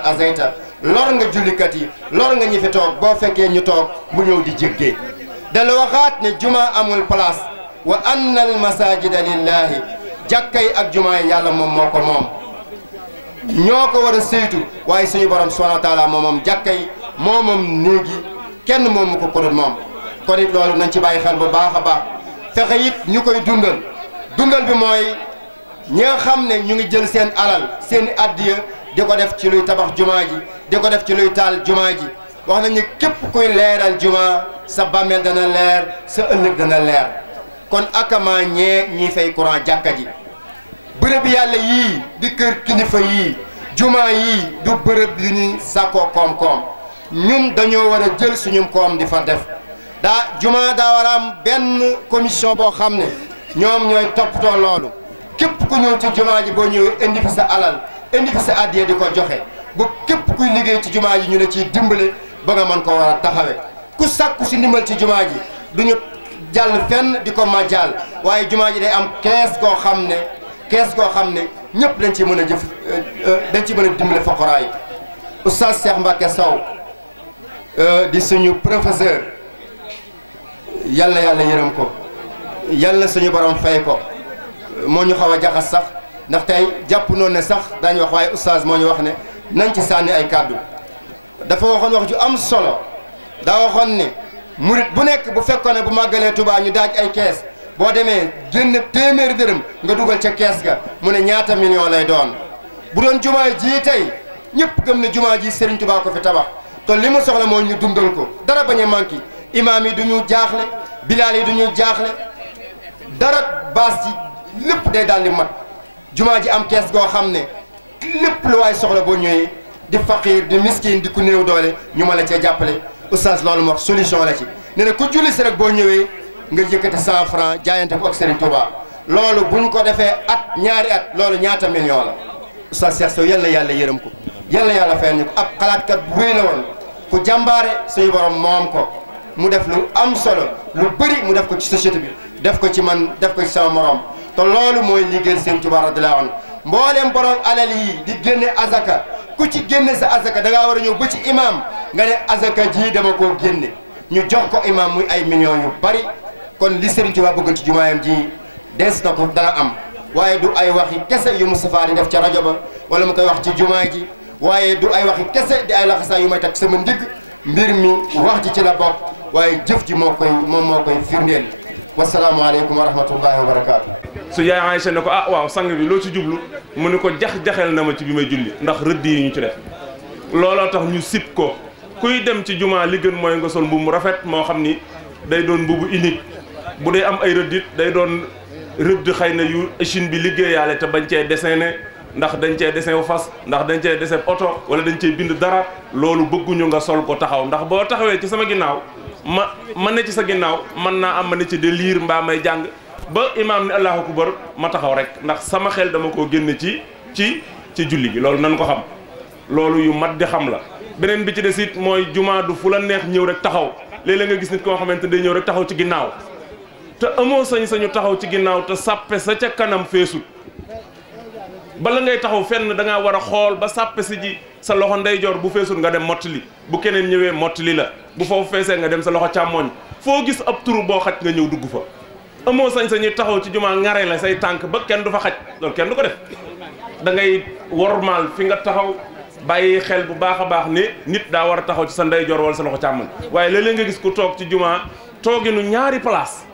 azayta lor nga jullikat yi lor nga ñi fi toog boo fekkee ñu toog mu ñëw di jéggee dal waxaat ne juma amul place wa anna al masajida lillahi jàkka yi ak juma yi yàlla moom moo ko moom ñoo ko war a saytu waaye suñu borom subhanahu wa taala moom jàkka yi moom néegi kenn moomu ko ko dul moom kon it loolu nañ ci bàyyi xel bu baax a baax fexe it ñu koy dundal bi mooy ñi nga xam ne ñu ngi jël seen alal seen addiya di ko def ci luy tabax jumaa ji di ko def ci luy taal jumaa ji wax nañ ne képp kuy leeral jumaa sa bàmmeel dana leer sa ëllëg dana leer kon akama ñii fay courant jàkka ji bërëb yàlla yii di kër kilifa yii jumaa yii du bërëb yu ñuy sàkkoo koom-koom ñun dañoo war a jël suñum koom di fa def jumaa daa war a am benn commission boo xam ne ñoom ñooy toppatoo loolu képp ku ñëw ci jumaa ji boo ñëwee indi fi sa alal indi fi sa addiya di ko joxe ba képp kuy liggéey ci jumaa ji ñu la ciy dimbale ba nga mën ko war a taxawe ku sàkku si ndimbal ci jumaa ji duñu jàll fenn di ko majjal waaye jumaa ji day am kees goo xam ne ñëpp dañ ci mën a jëf dañ ci mën a dimbale foqoraa yi Oustaz Cheikh Mbacke Sow di suñu professeur yal na yàlla yërëm ko yal na suñu borom fay ko moo ñu xaw a jaxas sax ndax tey jàpp noonu ne sax daañu wax waaye oustaz moo ñu wax ne nañ ci sànni ay kàddu dafa waxoon wax ju am solo daa waxoon ne murit bu nekk bu fekkoon ne bu màggalee Touba ñu daaj ay kees boo demee génn téeméeri dërëm nga dugal ca kees ga mu ne ñaata million lay doon bu doon jumaa ji tey ñëpp gëm ne jumaa ji Serigne Touba ko fi tabax te li mu soxla mooy ñu dundal ko dara bañ a manqué imaam yi du ñu jaaxle bilaal yi du ñu jaaxle dara baas ji lépp day daal di mat jumaa ji am kees goo xam ne lépp lu waay soxla boo ñëwee di faqiir di miskin di ku néew doole ñu mën la cee jàppale oustaz loolu moo wax solution la ci ne ne ku julli si rek boo ñëwee nga yëkkati 100 francs jaayante ko ak Serigne Touba loolu buñ ko defee at ñaari at loolu ñaata million la oustaz Cheikh Sow yal na yàlla yërëm ko yal na yàlla fayal ñu ko ab xalaatkat bu wéy la woon ku jàmbaare suñu borom moom ko mu def lu am solo lu bëri mu def ko ci société bi def ko ci man def ko ci sama morom te loolu mooy liggéeyal Serigne Touba radiyallahu anhu mboolem borom alal yi di génne azaka ku ci génne sa azaka da ngaa war a ñëw ba ci imam nga ne azaka ji dama koo génne ñu jox ko imam muy ay millions yu bari kon li Serigne Touba bëggoon ci jumaayam ji des na ko dana am waaye du ay waxi kese yu Moustapha di def ca rajo ba wala mu koy wax ci jumaa ji waaye du ay waxi kese di ay laxasaa yu may takk sama ndigg mbir mi wax ji ci la bokk waaye jëf ji moo koy firndeel wasalaamaaleykum wa rahmatullahi wa barakaatu. su yaay Aïcha ne ko ah waaw sang bi loo ci jublu mu ne ko jaxel na ma ci bi may julli ndax rëdd yi ñu ci def looloo tax ñu sib ko kuy dem ci jumaa li gën mooy nga sol mbubb mu rafet moo xam ni day doon mbubu unique bu dee am ay rëdd it day doon rëdd xëy na yu Chine bi liggéeyaale te bañ cee dessiné ndax dañ cee dessin wu fas ndax dañ cee dessin oto wala dañ cee bind dara loolu bëgguñu nga sol ko taxaw ndax boo taxawee ci sama ginnaaw ma ne ci sa ginnaaw mën naa am ma ne ci de liir mbaa may jàng ba imaam ni allahu akbar ma taxaw rek ndax sama xel dama koo génne ci julli gi loolu nan ko xam loolu yu mat di xam la beneen bi ci des it mooy jumaa du fu la neex ñëw rek taxaw léeg-léeg nga gis nit koo xamante day ñëw rek taxaw ci ginnaaw te amoo sañ-sañu taxaw ci ginnaaw te sàppe sa ca kanam feesut bala ngay taxaw fenn da ngaa war a xool ba sàppe si ji sa loxo ndeyjoor bu feesut nga dem mottali bu keneen ñëwee mottali la bu foofu feesee nga dem sa loxo càmmooñ foo gis ab turu boo xaj nga ñëw dugg fa amoo sañ-sañu taxaw ci jumaa ngare la say tànk ba kenn du fa xaj loolu kenn du ko def da ngay wormaal fi nga taxaw bàyyi xel bu baax a baax ne nit daa war a taxaw ci sa ndeyjoor wala sa loxo càmmoñ waaye léeg-léeg nga gis ku toog ci jumaa tooginu ñaari place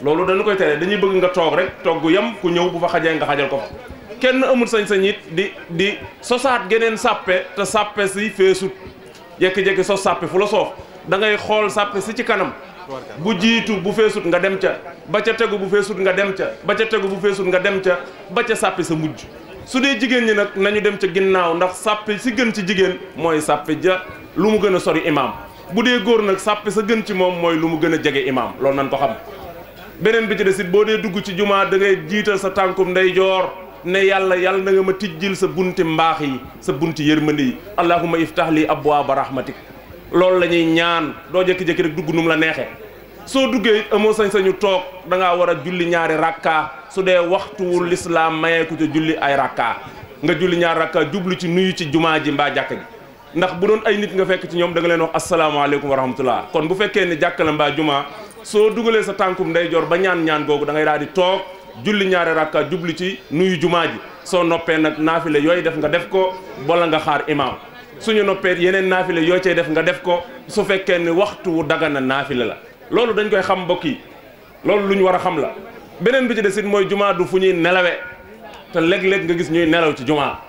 loolu dañu koy tere dañuy bëgg nga toog rek toog gu yem ku ñëw bu fa xajee nga xajal ko fa kenn amul sañ-sañ it di sosaat geneen sàppe te sàppe si feesut jékki-jékki sos sàppe fu la soof da ngay xool sàppe si ci kanam bu jiitu bu feesut nga dem ca ba ca tegu bu feesut nga dem ca ba ca tegu bu feesut nga dem ca ba ca sàppe sa mujj su dee jigéen ñi nag nañu dem ca ginnaaw ndax sàppe si gën ci jigéen mooy sàppe ja lu mu gën a sori imaam bu dee góor nag sàppe sa gën ci moom mooy lu mu gën a jege imaam loolu nañ ko xam beneen bi ci des it boo dee dugg ci jumaa da ngay jiital sa tànkum ndeyjoor ne yàlla na nga ma tijjil sa bunti mbaax yi sa bunti yërmande yi allahumma iftah li abwaaba rahmatik loolu la ñuy ñaan doo jékki-jékki rek dugg nu mu la neexee soo duggee it amoo sañ-sañu toog da ngaa war a julli ñaari rakka su dee waxtuwul lislaam mayeeku ca julli ay rakka nga julli ñaari rakka jublu ci nuyu ci jumaa ji mbaa jàkka ji ndax bu doon ay nit nga fekk ci ñoom da nga leen wax asalaamaaleykum wa rahmatullah kon bu fekkee ne jàkka la mbaa jumaa soo dugalee sa tànkum ndeyjoor ba ñaan googu da ngay daal di toog julli ñaari rakka jublu ci nuyu jumaa ji soo noppee nag naafile yooyu def nga def ko wala nga xaar imaam suñu noppee yeneen naafile yoo cay def nga def ko su fekkee ne waxtu wu dagana naafile la loolu dañ koy xam mbokk yi loolu lu ñu war a xam la beneen bi ci des it mooy jumaa du fu ñuy nelawe te léeg-léeg nga gis ñuy nelaw ci jumaa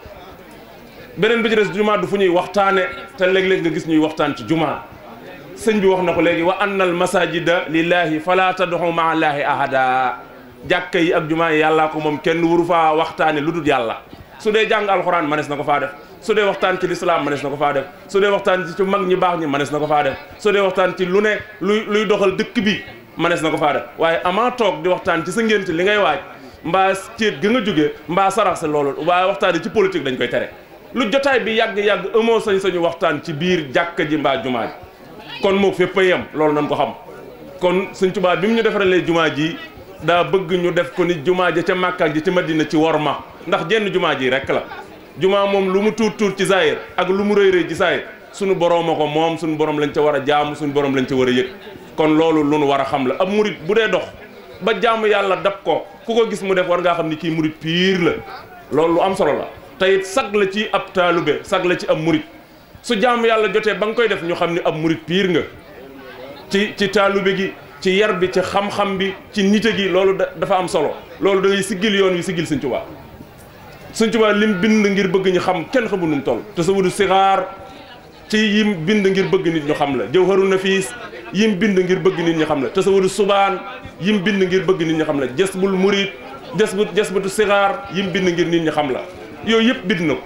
beneen bi ci des jumaa du fu ñuy waxtaane te léeg-léeg nga gis ñuy waxtaan ci jumaa sëñ bi wax na ko léegi wa anna al masajida lillahi fala tad'u ma'a allahi ahada jàkka yi ak jumaa yi yàllaa ko moom kenn waru faa waxtaane lu dul yàlla su dee jàng alxuraan manees na ko faa def su dee waxtaan ci lislaam manees na ko faa def su dee waxtaan ci mag ñi baax ñi manees na ko faa def su dee waxtaan ci lu ne luy doxal dëkk bi manees na ko faa def waaye amaa toog di waxtaan ci sa ngénte li ngay waaj mbaa céet ga nga jógee mbaa sarax sa loolu waaye waxtaan ci politique dañ koy tere lu jotaay bi yàgg-yàgg amoo sañ-sañu waxtaan ci biir jàkka ji mbaa jumaa ji kon moo fépp a yem loolu nañ ko xam kon Sëñ Tuubaa bi mu ñu defaralee jumaa ji daa bëgg ñu def ko ni jumaa ja ca Màkka ji ci Madina ci worma ndax jenn jumaa ji rek la jumaa moom lu mu tuut ci saayir ak lu mu rëy ci saayir suñu boroom a ko moom suñu borom lañ ca war a jaamu suñu borom lañ ca war a yëg kon loolu lu nu war a xam la ab murit bu dee dox ba jaamu yàlla dab ko ku ko gis mu def war ngaa xam ni kii murit piir la loolu lu am solo la te it sag la ci ab taalube sag la ci ab murit su jaamu yàlla jotee ba nga koy def ñu xam ni ab murit piir nga ci taalube gi ci yar bi ci xam-xam bi ci nite gi loolu dafa am solo loolu da ngay siggil yoon wi siggil Sëñ Tuubaa Sëñ Tuubaa lim bind ngir bëgg ñu xam kenn xamul nu mu toll te sa wudu sixaar ci yim bind ngir bëgg nit ñu xam la Jawharun Nafiis yim bind ngir bëgg nit ñi xam la te sa wudu subaan yim bind ngir bëgg nit ñi xam la Jasbul Murid jasbatu sixaar yim bind ngir nit ñi xam la yooyu yëpp bind na ko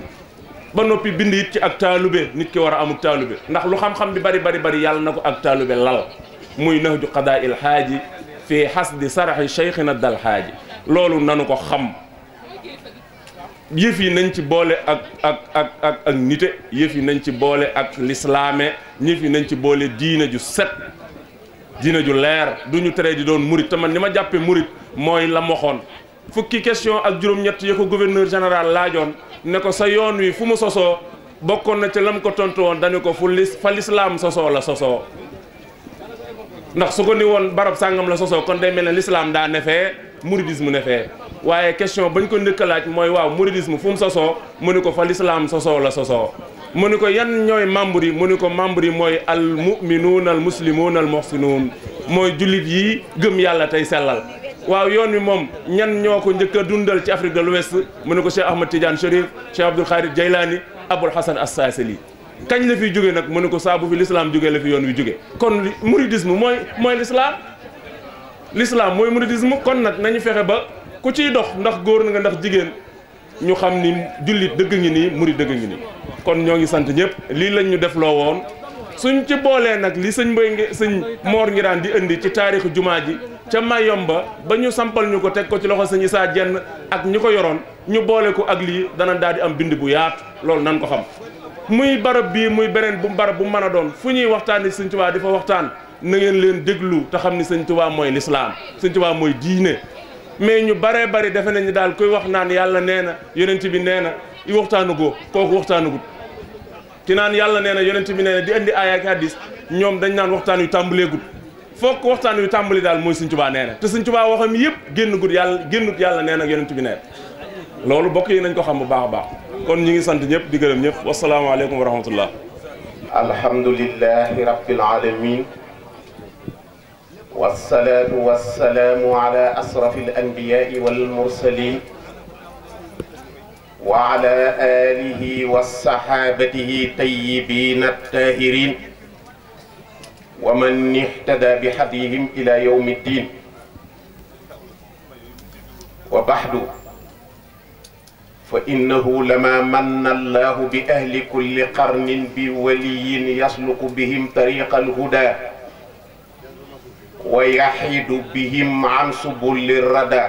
ba noppi bind it ci ak taalube nit ki war a amuk taalube ndax lu xam-xam bi bari yàlla na ko ak taalube lal muy nahju qadaa'il haaji fii hasdi saraxi cheikhina dal haaji loolu nanu ko xam yëf yi nañ ci boole ak nite yëf yi nañ ci boole ak lislaame yëf yi nañ ci boole diina ju set diina ju leer du ñu tere di doon murit te man ni ma jàppe murit mooy la moxoon fukki question ak juróom-ñett ya ko gouverneur général laajoon ne ko sa yoon wi fu mu sosoo bokkoon na ca lam ko tontu woon dañu ko fa lislaam sosoo la sosoo ndax su ko ni woon barab sàngam la sosoo kon day mel ne lislaam daa nefee mouridisme nefee waaye question bañ ko njëkk a laaj mooy waaw mouridisme fu mu sosoo mu ni ko fa lislaam sosoo la sosoo mu ni ko yan ñooy membre yi mu ni ko membre yi mooy al muminuun al muslimuun al muhsinuun mooy jullit yi gëm yàlla tey sellal waaw yoon wi moom ñan ñoo ko njëkk a dundal ci Afrique de l'Ouest mu ni ko Cheikh Ahmad Tidiane Chérif Cheikh Abdul Khadir Jaylaani Abul Hasan as-Saasili kañ la fiy jóge nag mu ne ko saa bu fi l'islam jógee la fi yoon wi jóge kon mouridisme mooy l'islam mooy mouridisme kon nag nañu fexe ba ku ciy dox ndax góor na nga ndax jigéen ñu xam ni jullit dëgg ngi nii murid dëgg ngi nii kon ñoo ngi sant ñëpp lii lañ ñu def loo woon suñ ci boolee nag li sëñ Mor Ngiraan di indi ci taarixu jumaa ji ca Mayomba ba ñu sampal ñu ko teg ko ci loxo sëñ Isaa Jenn ak ñi ko yoroon ñu boole ko ak lii dana daal di am bind bu yaatu loolu nan ko xam muy barab bii muy beneen bu barab bu mën a doon fu ñuy waxtaan Sëñ Tuubaa di fa waxtaan na ngeen leen déglu te xam ni Sëñ Tuubaa mooy lislaam Sëñ Tuubaa mooy diine mais ñu baree bari defe nañu daal koy wax naan yàlla nee na yonent bi nee na waxtaanu goo kooku waxtaanu gut ki naan yàlla nee na yonent bi nee na di indi aaya ak hadis ñoom dañ naan waxtaan yu tàmbaleegut foog waxtaan wi tàmbali daal mooy Sëñ Tuubaa nee na te Sëñ Tuubaa waxam yëpp génnut yàlla nee na yonent bi nee na loolu bokk yi nañ ko xam bu baax a baax kon ñi ngi sant ñëpp di gërëm ñëpp wasalaamaaleykum wa rahmatullah. alhamdulillahi rabbil alamin والصلاة والسلام على أشرف الأنبياء والمرسلين وعلى آله وصحابته طيبين الطاهرين ومن اهتدى بهديهم إلى يوم الدين وبعد فإنه لما من الله بأهل كل قرن بولي يسلك بهم طريق الهدى ويحيد بهم عن سبل الردى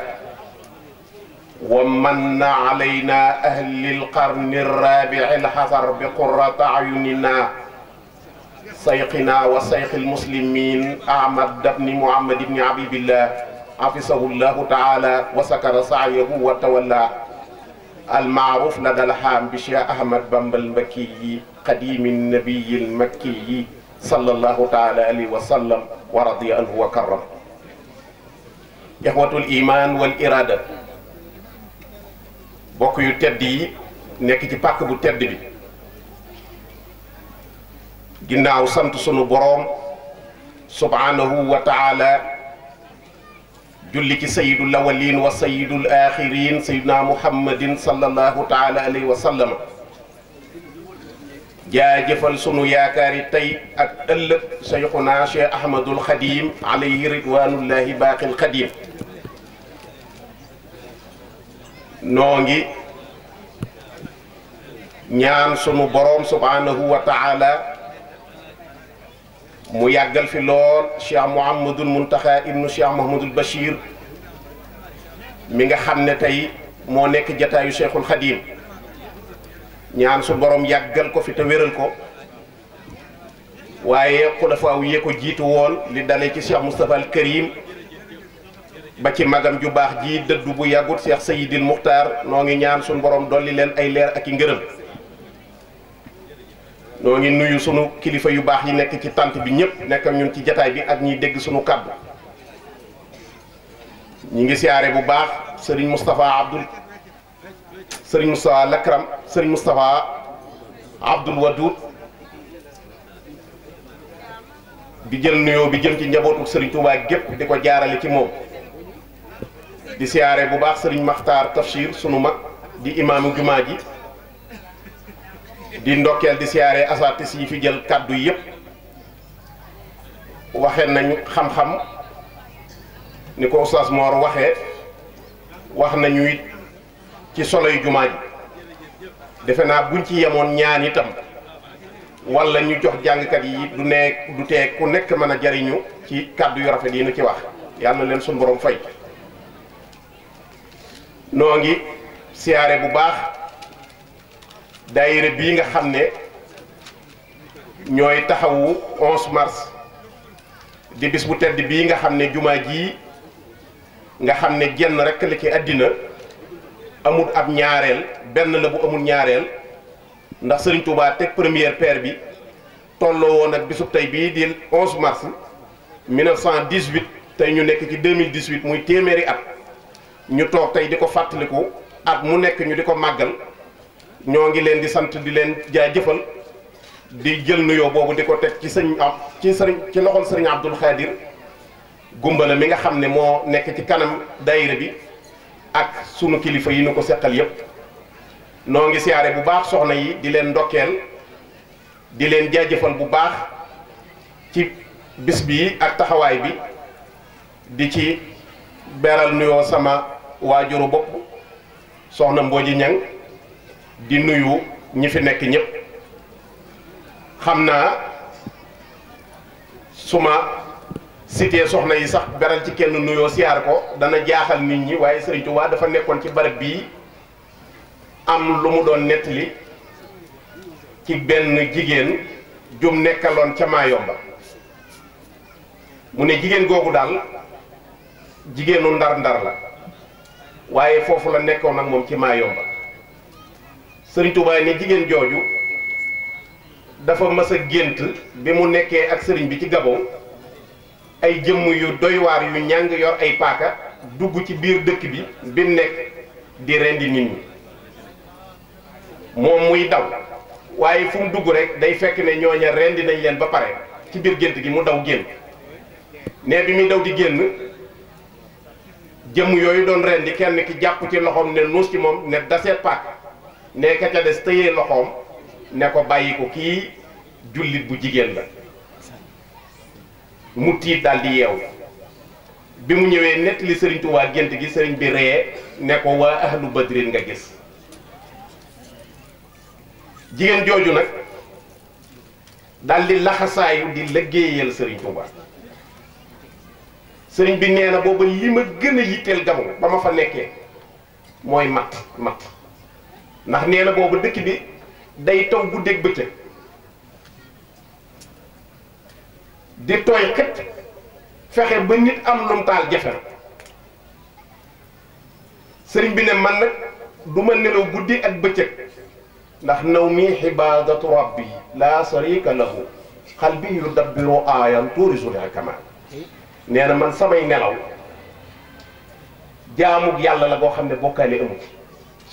ومن علينا أهل القرن الرابع الحذر بقرة أعيننا سيقنا وسيق المسلمين أحمد بن محمد بن عبيد الله حفظه الله تعالى وسكر سعيه وتولى المعروف لدى الحام بشيخ أحمد بن المكي قديم النبي المكي صلى الله تعالى عليه وسلم ورضي عنه وكرم. إخوة الإيمان والإرادة bokk yu tedd yi nekk ci pàkk bu tedd bi ginnaaw sant sunu boroom subhanahu wa taala julli ci sayyidul awwalin wa sayyidul axirin sayyidina muhammadin sallallahu taala alayhi wa sallam jaajëfal sunu yaakaari tey ak ëllëg Cheikhuna Cheikh Ahmadul Xadim alayhi ridwanullahi baaqil xadim noo ngi ñaan sunu boroom subhanahu wa taala mu yàggal fi lool Cheikh Mouhamadul Muntaxa ibnu Cheikh Mouhamadul Bachir mi nga xam ne tey moo nekk jataayu Cheikhul Xadim ñaan su borom yàggal ko fi te wéral ko waaye xulafaaw yee ko jiitu woon li dalee ci Cheikh Moustapha al Karim ba ci magam ju baax ji dëddu bu yàggut Cheikh Seydil Muxtaar noo ngi ñaan suñu borom dolli leen ay leer ak i ngërëm noo ngi nuyu sunu kilifa yu baax yi nekk ci tant bi ñëpp nekk ak ñun ci jataay bi ak ñiy dégg sunu kàddu ñi ngi siyaare bu baax Serigne Moustapha Lakram Serigne Moustapha Abdoul Wadoud di jël nuyoo bi jëm ci njabootu Serigne Touba gépp di ko jaarale ci moom di siyaare bu baax Serigne Makhtar Tafsir sunu mag di imaamu jumaa ji di ndokkeel di siyaare asatis yi fi jël kàddu yépp waxe nañ xam-xam ni ko Oustaz Mor waxee wax nañu it ci soloy jumaa ji defe naa buñ ci yemoon ñaan itam wala ñu jox jàngkat yi du tee ku nekk mën a jariñu ci kàddu yu rafet yi nu ci wax yàlla na leen suñu borom fay. noo ngi siyaare bu baax daayira bii nga xam ne ñooy taxawu 11 mars di bis bu tedd bii nga xam ne jumaa ji nga xam ne jenn rekk la ci àddina amul ab ñaareel benn la bu amul ñaareel ndax Serigne Touba teg première pierre bi tolloo woon ak bisub tey bii di 11 mars 1918 tey ñu nekk ci 2018 muy téeméeri at ñu toog tey di ko fàttaliku at mu nekk ñu di ko màggal ñoo ngi leen di sant di leen jaajëfal di jël nuyoo boobu di ko teg ci ci loxol Serigne Abdoul Khadir Gumbala mi nga xam ne moo nekk ci kanam daayira bi ak sunu kilifa yi nu ko seqal yépp noo ngi siyaare bu baax soxna yi di leen ndokkeel di leen jaajëfal bu baax ci bis bii ak taxawaay bi di ci beral nuyoo sama waajuru bopp soxna Mbooji Ñang di nuyu ñi fi nekk ñépp xam naa suma cité soxna yi sax beral ci kenn nuyoo siyaar ko dana jaaxal nit ñi waaye Sëriñ Tuubaa dafa nekkoon ci barab bii am lu mu doon nettali ci benn jigéen jum nekkaloon ca Maayomba mu ne jigéen googu daal jigéenu ndar-ndar la waaye foofu la nekkoon ak moom ci Maayomba Sëriñ Tuubaa ne jigéen jooju dafa mas a gént bi mu nekkee ak sëriñ bi ci Gabon ay jëmm yu doy waar yu ñàng yor ay paaka dugg ci biir dëkk bi nekk di rendi nit ñi moom muy daw waaye fu mu dugg rek day fekk ne ñooña rendi nañ leen ba pare ci biir gént gi mu daw génn ne bi muy daw di génn jëmm yooyu doon rendi kenn ki jàpp ci loxoom ne nuus ci moom ne daseet paaka ne ka ca des tëyee loxoom ne ko bàyyi ko kii jullit bu jigéen la mu tiit daal di yeewu bi mu ñëwee nettali sëriñ Tuubaa gént gi sëriñ bi ree ne ko waa ahlu badrin nga gis jigéen jooju nag daal di laxasaayu di liggéeyal sëriñ Tuubaa sëriñ bi nee na booba li ma gën a yitteel Gabon ba ma fa nekkee mooy matt ndax nee na booba dëkk bi day taw guddeeg bëccëg di tooy xët fexe ba nit am lum taal jafe sëriñ bi ne man nag du ma nelaw guddi ak bëccëg ndax naw mi xibaadatu rabbi la sarika lahu qalbi yudabbiru aayan tuurisul kamal nee na man samay nelaw jaamug yàlla la boo xam ne bokkaale amu ci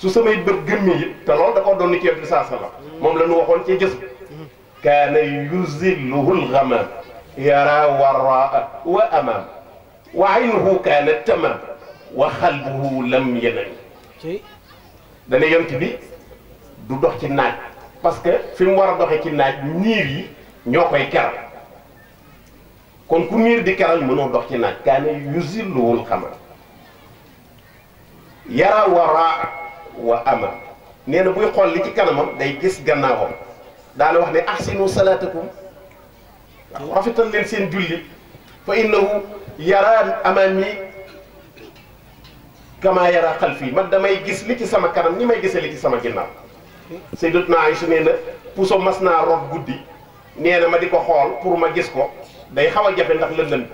su samay bët gëmmee it te loolu da ko doon ni ci yonent bi saa sallam moom la ñu waxoon ci jës kaana yuzilluhu lgamam yara waraa wa amam wa aynuhu kaanat tamam wa xalbuhu lam yanam dana yonent bi du dox ci naaj parce que fi mu war a doxee ci naaj niir yi ñoo koy keral kon ku niir di keral mënoo dox ci naaj kaana yuzilluhu lgamam yara waraa wa amam nee na buy xool li ci kanamam day gis gannaawam daana wax ne ahsinu salaatakum waaw rafetal leen seen julli fa innahu yara amami kama yara xalfi man damay gis li ci sama kanam ni may gisee li ci sama ginnaaw Sayyidatuna Aïcha nee na puso mas naa rot guddi nee na ma di ko xool pour ma gis ko day xaw a jafe ndax lëndëm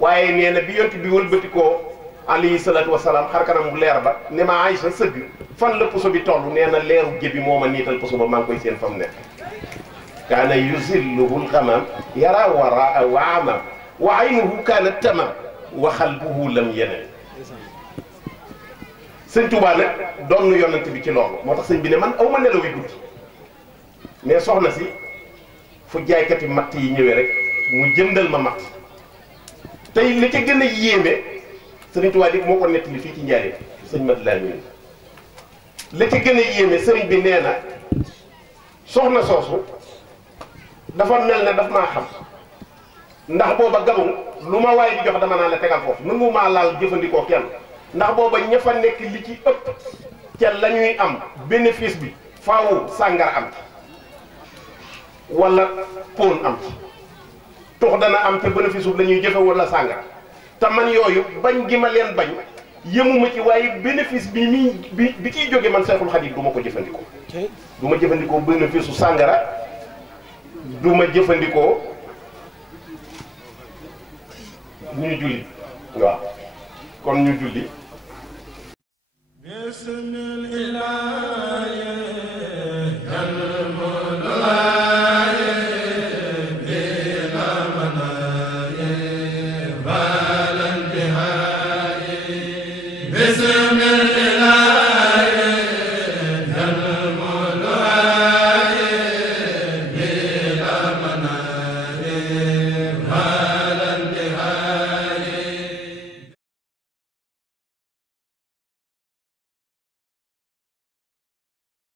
waaye nee na bi yont bi wëlbati ko alayhi salaatu wasalaam xar kanam bu leer ba ne ma Aïcha sëgg fan la puso bi toll nee na leeru gébi moo ma niital puso ba maa ngi koy seen fa mu nekk kaana yuzilluhu lgamam yara waraa wa amam wa aynuhu kaanat tamam wa xalbuhu lam yanam sëñ Tuubaa nag doon nu yonent bi ci loolu moo tax sëñ bi ne man aw ma nelaw yi guddi mais soxna si fu jaaykati matt yi ñëwee rek mu jëndal ma matt tey li ca gën a yéeme sëriñ Tuubaa di moo ko nettali fii ci Njaaréem sëñ Mat Lamin li ca gën a yéeme sëriñ bi nee na soxna soosu dafa mel ne daf maa xam ndax booba Gabon lu ma waaye di jox dama naa la tegal foofu nangu maa laal jëfandikoo kenn ndax booba ña fa nekk li ci ëpp ca la ñuy am bénéfice bi faawu sàngara am ci wala pon am ci tux dana am ca bénéfice bu la ñuy jëfe wala sàngara te man yooyu bañ gi ma leen bañ yëmuma ci waaye bénéfice bi ciy jóge man Seexul Xadiim du ma ko jëfandikoo du ma jëfandikoo bénéfice su sàngara du ma jëfandikoo ñu julli waaw kon ñu julli Bismillah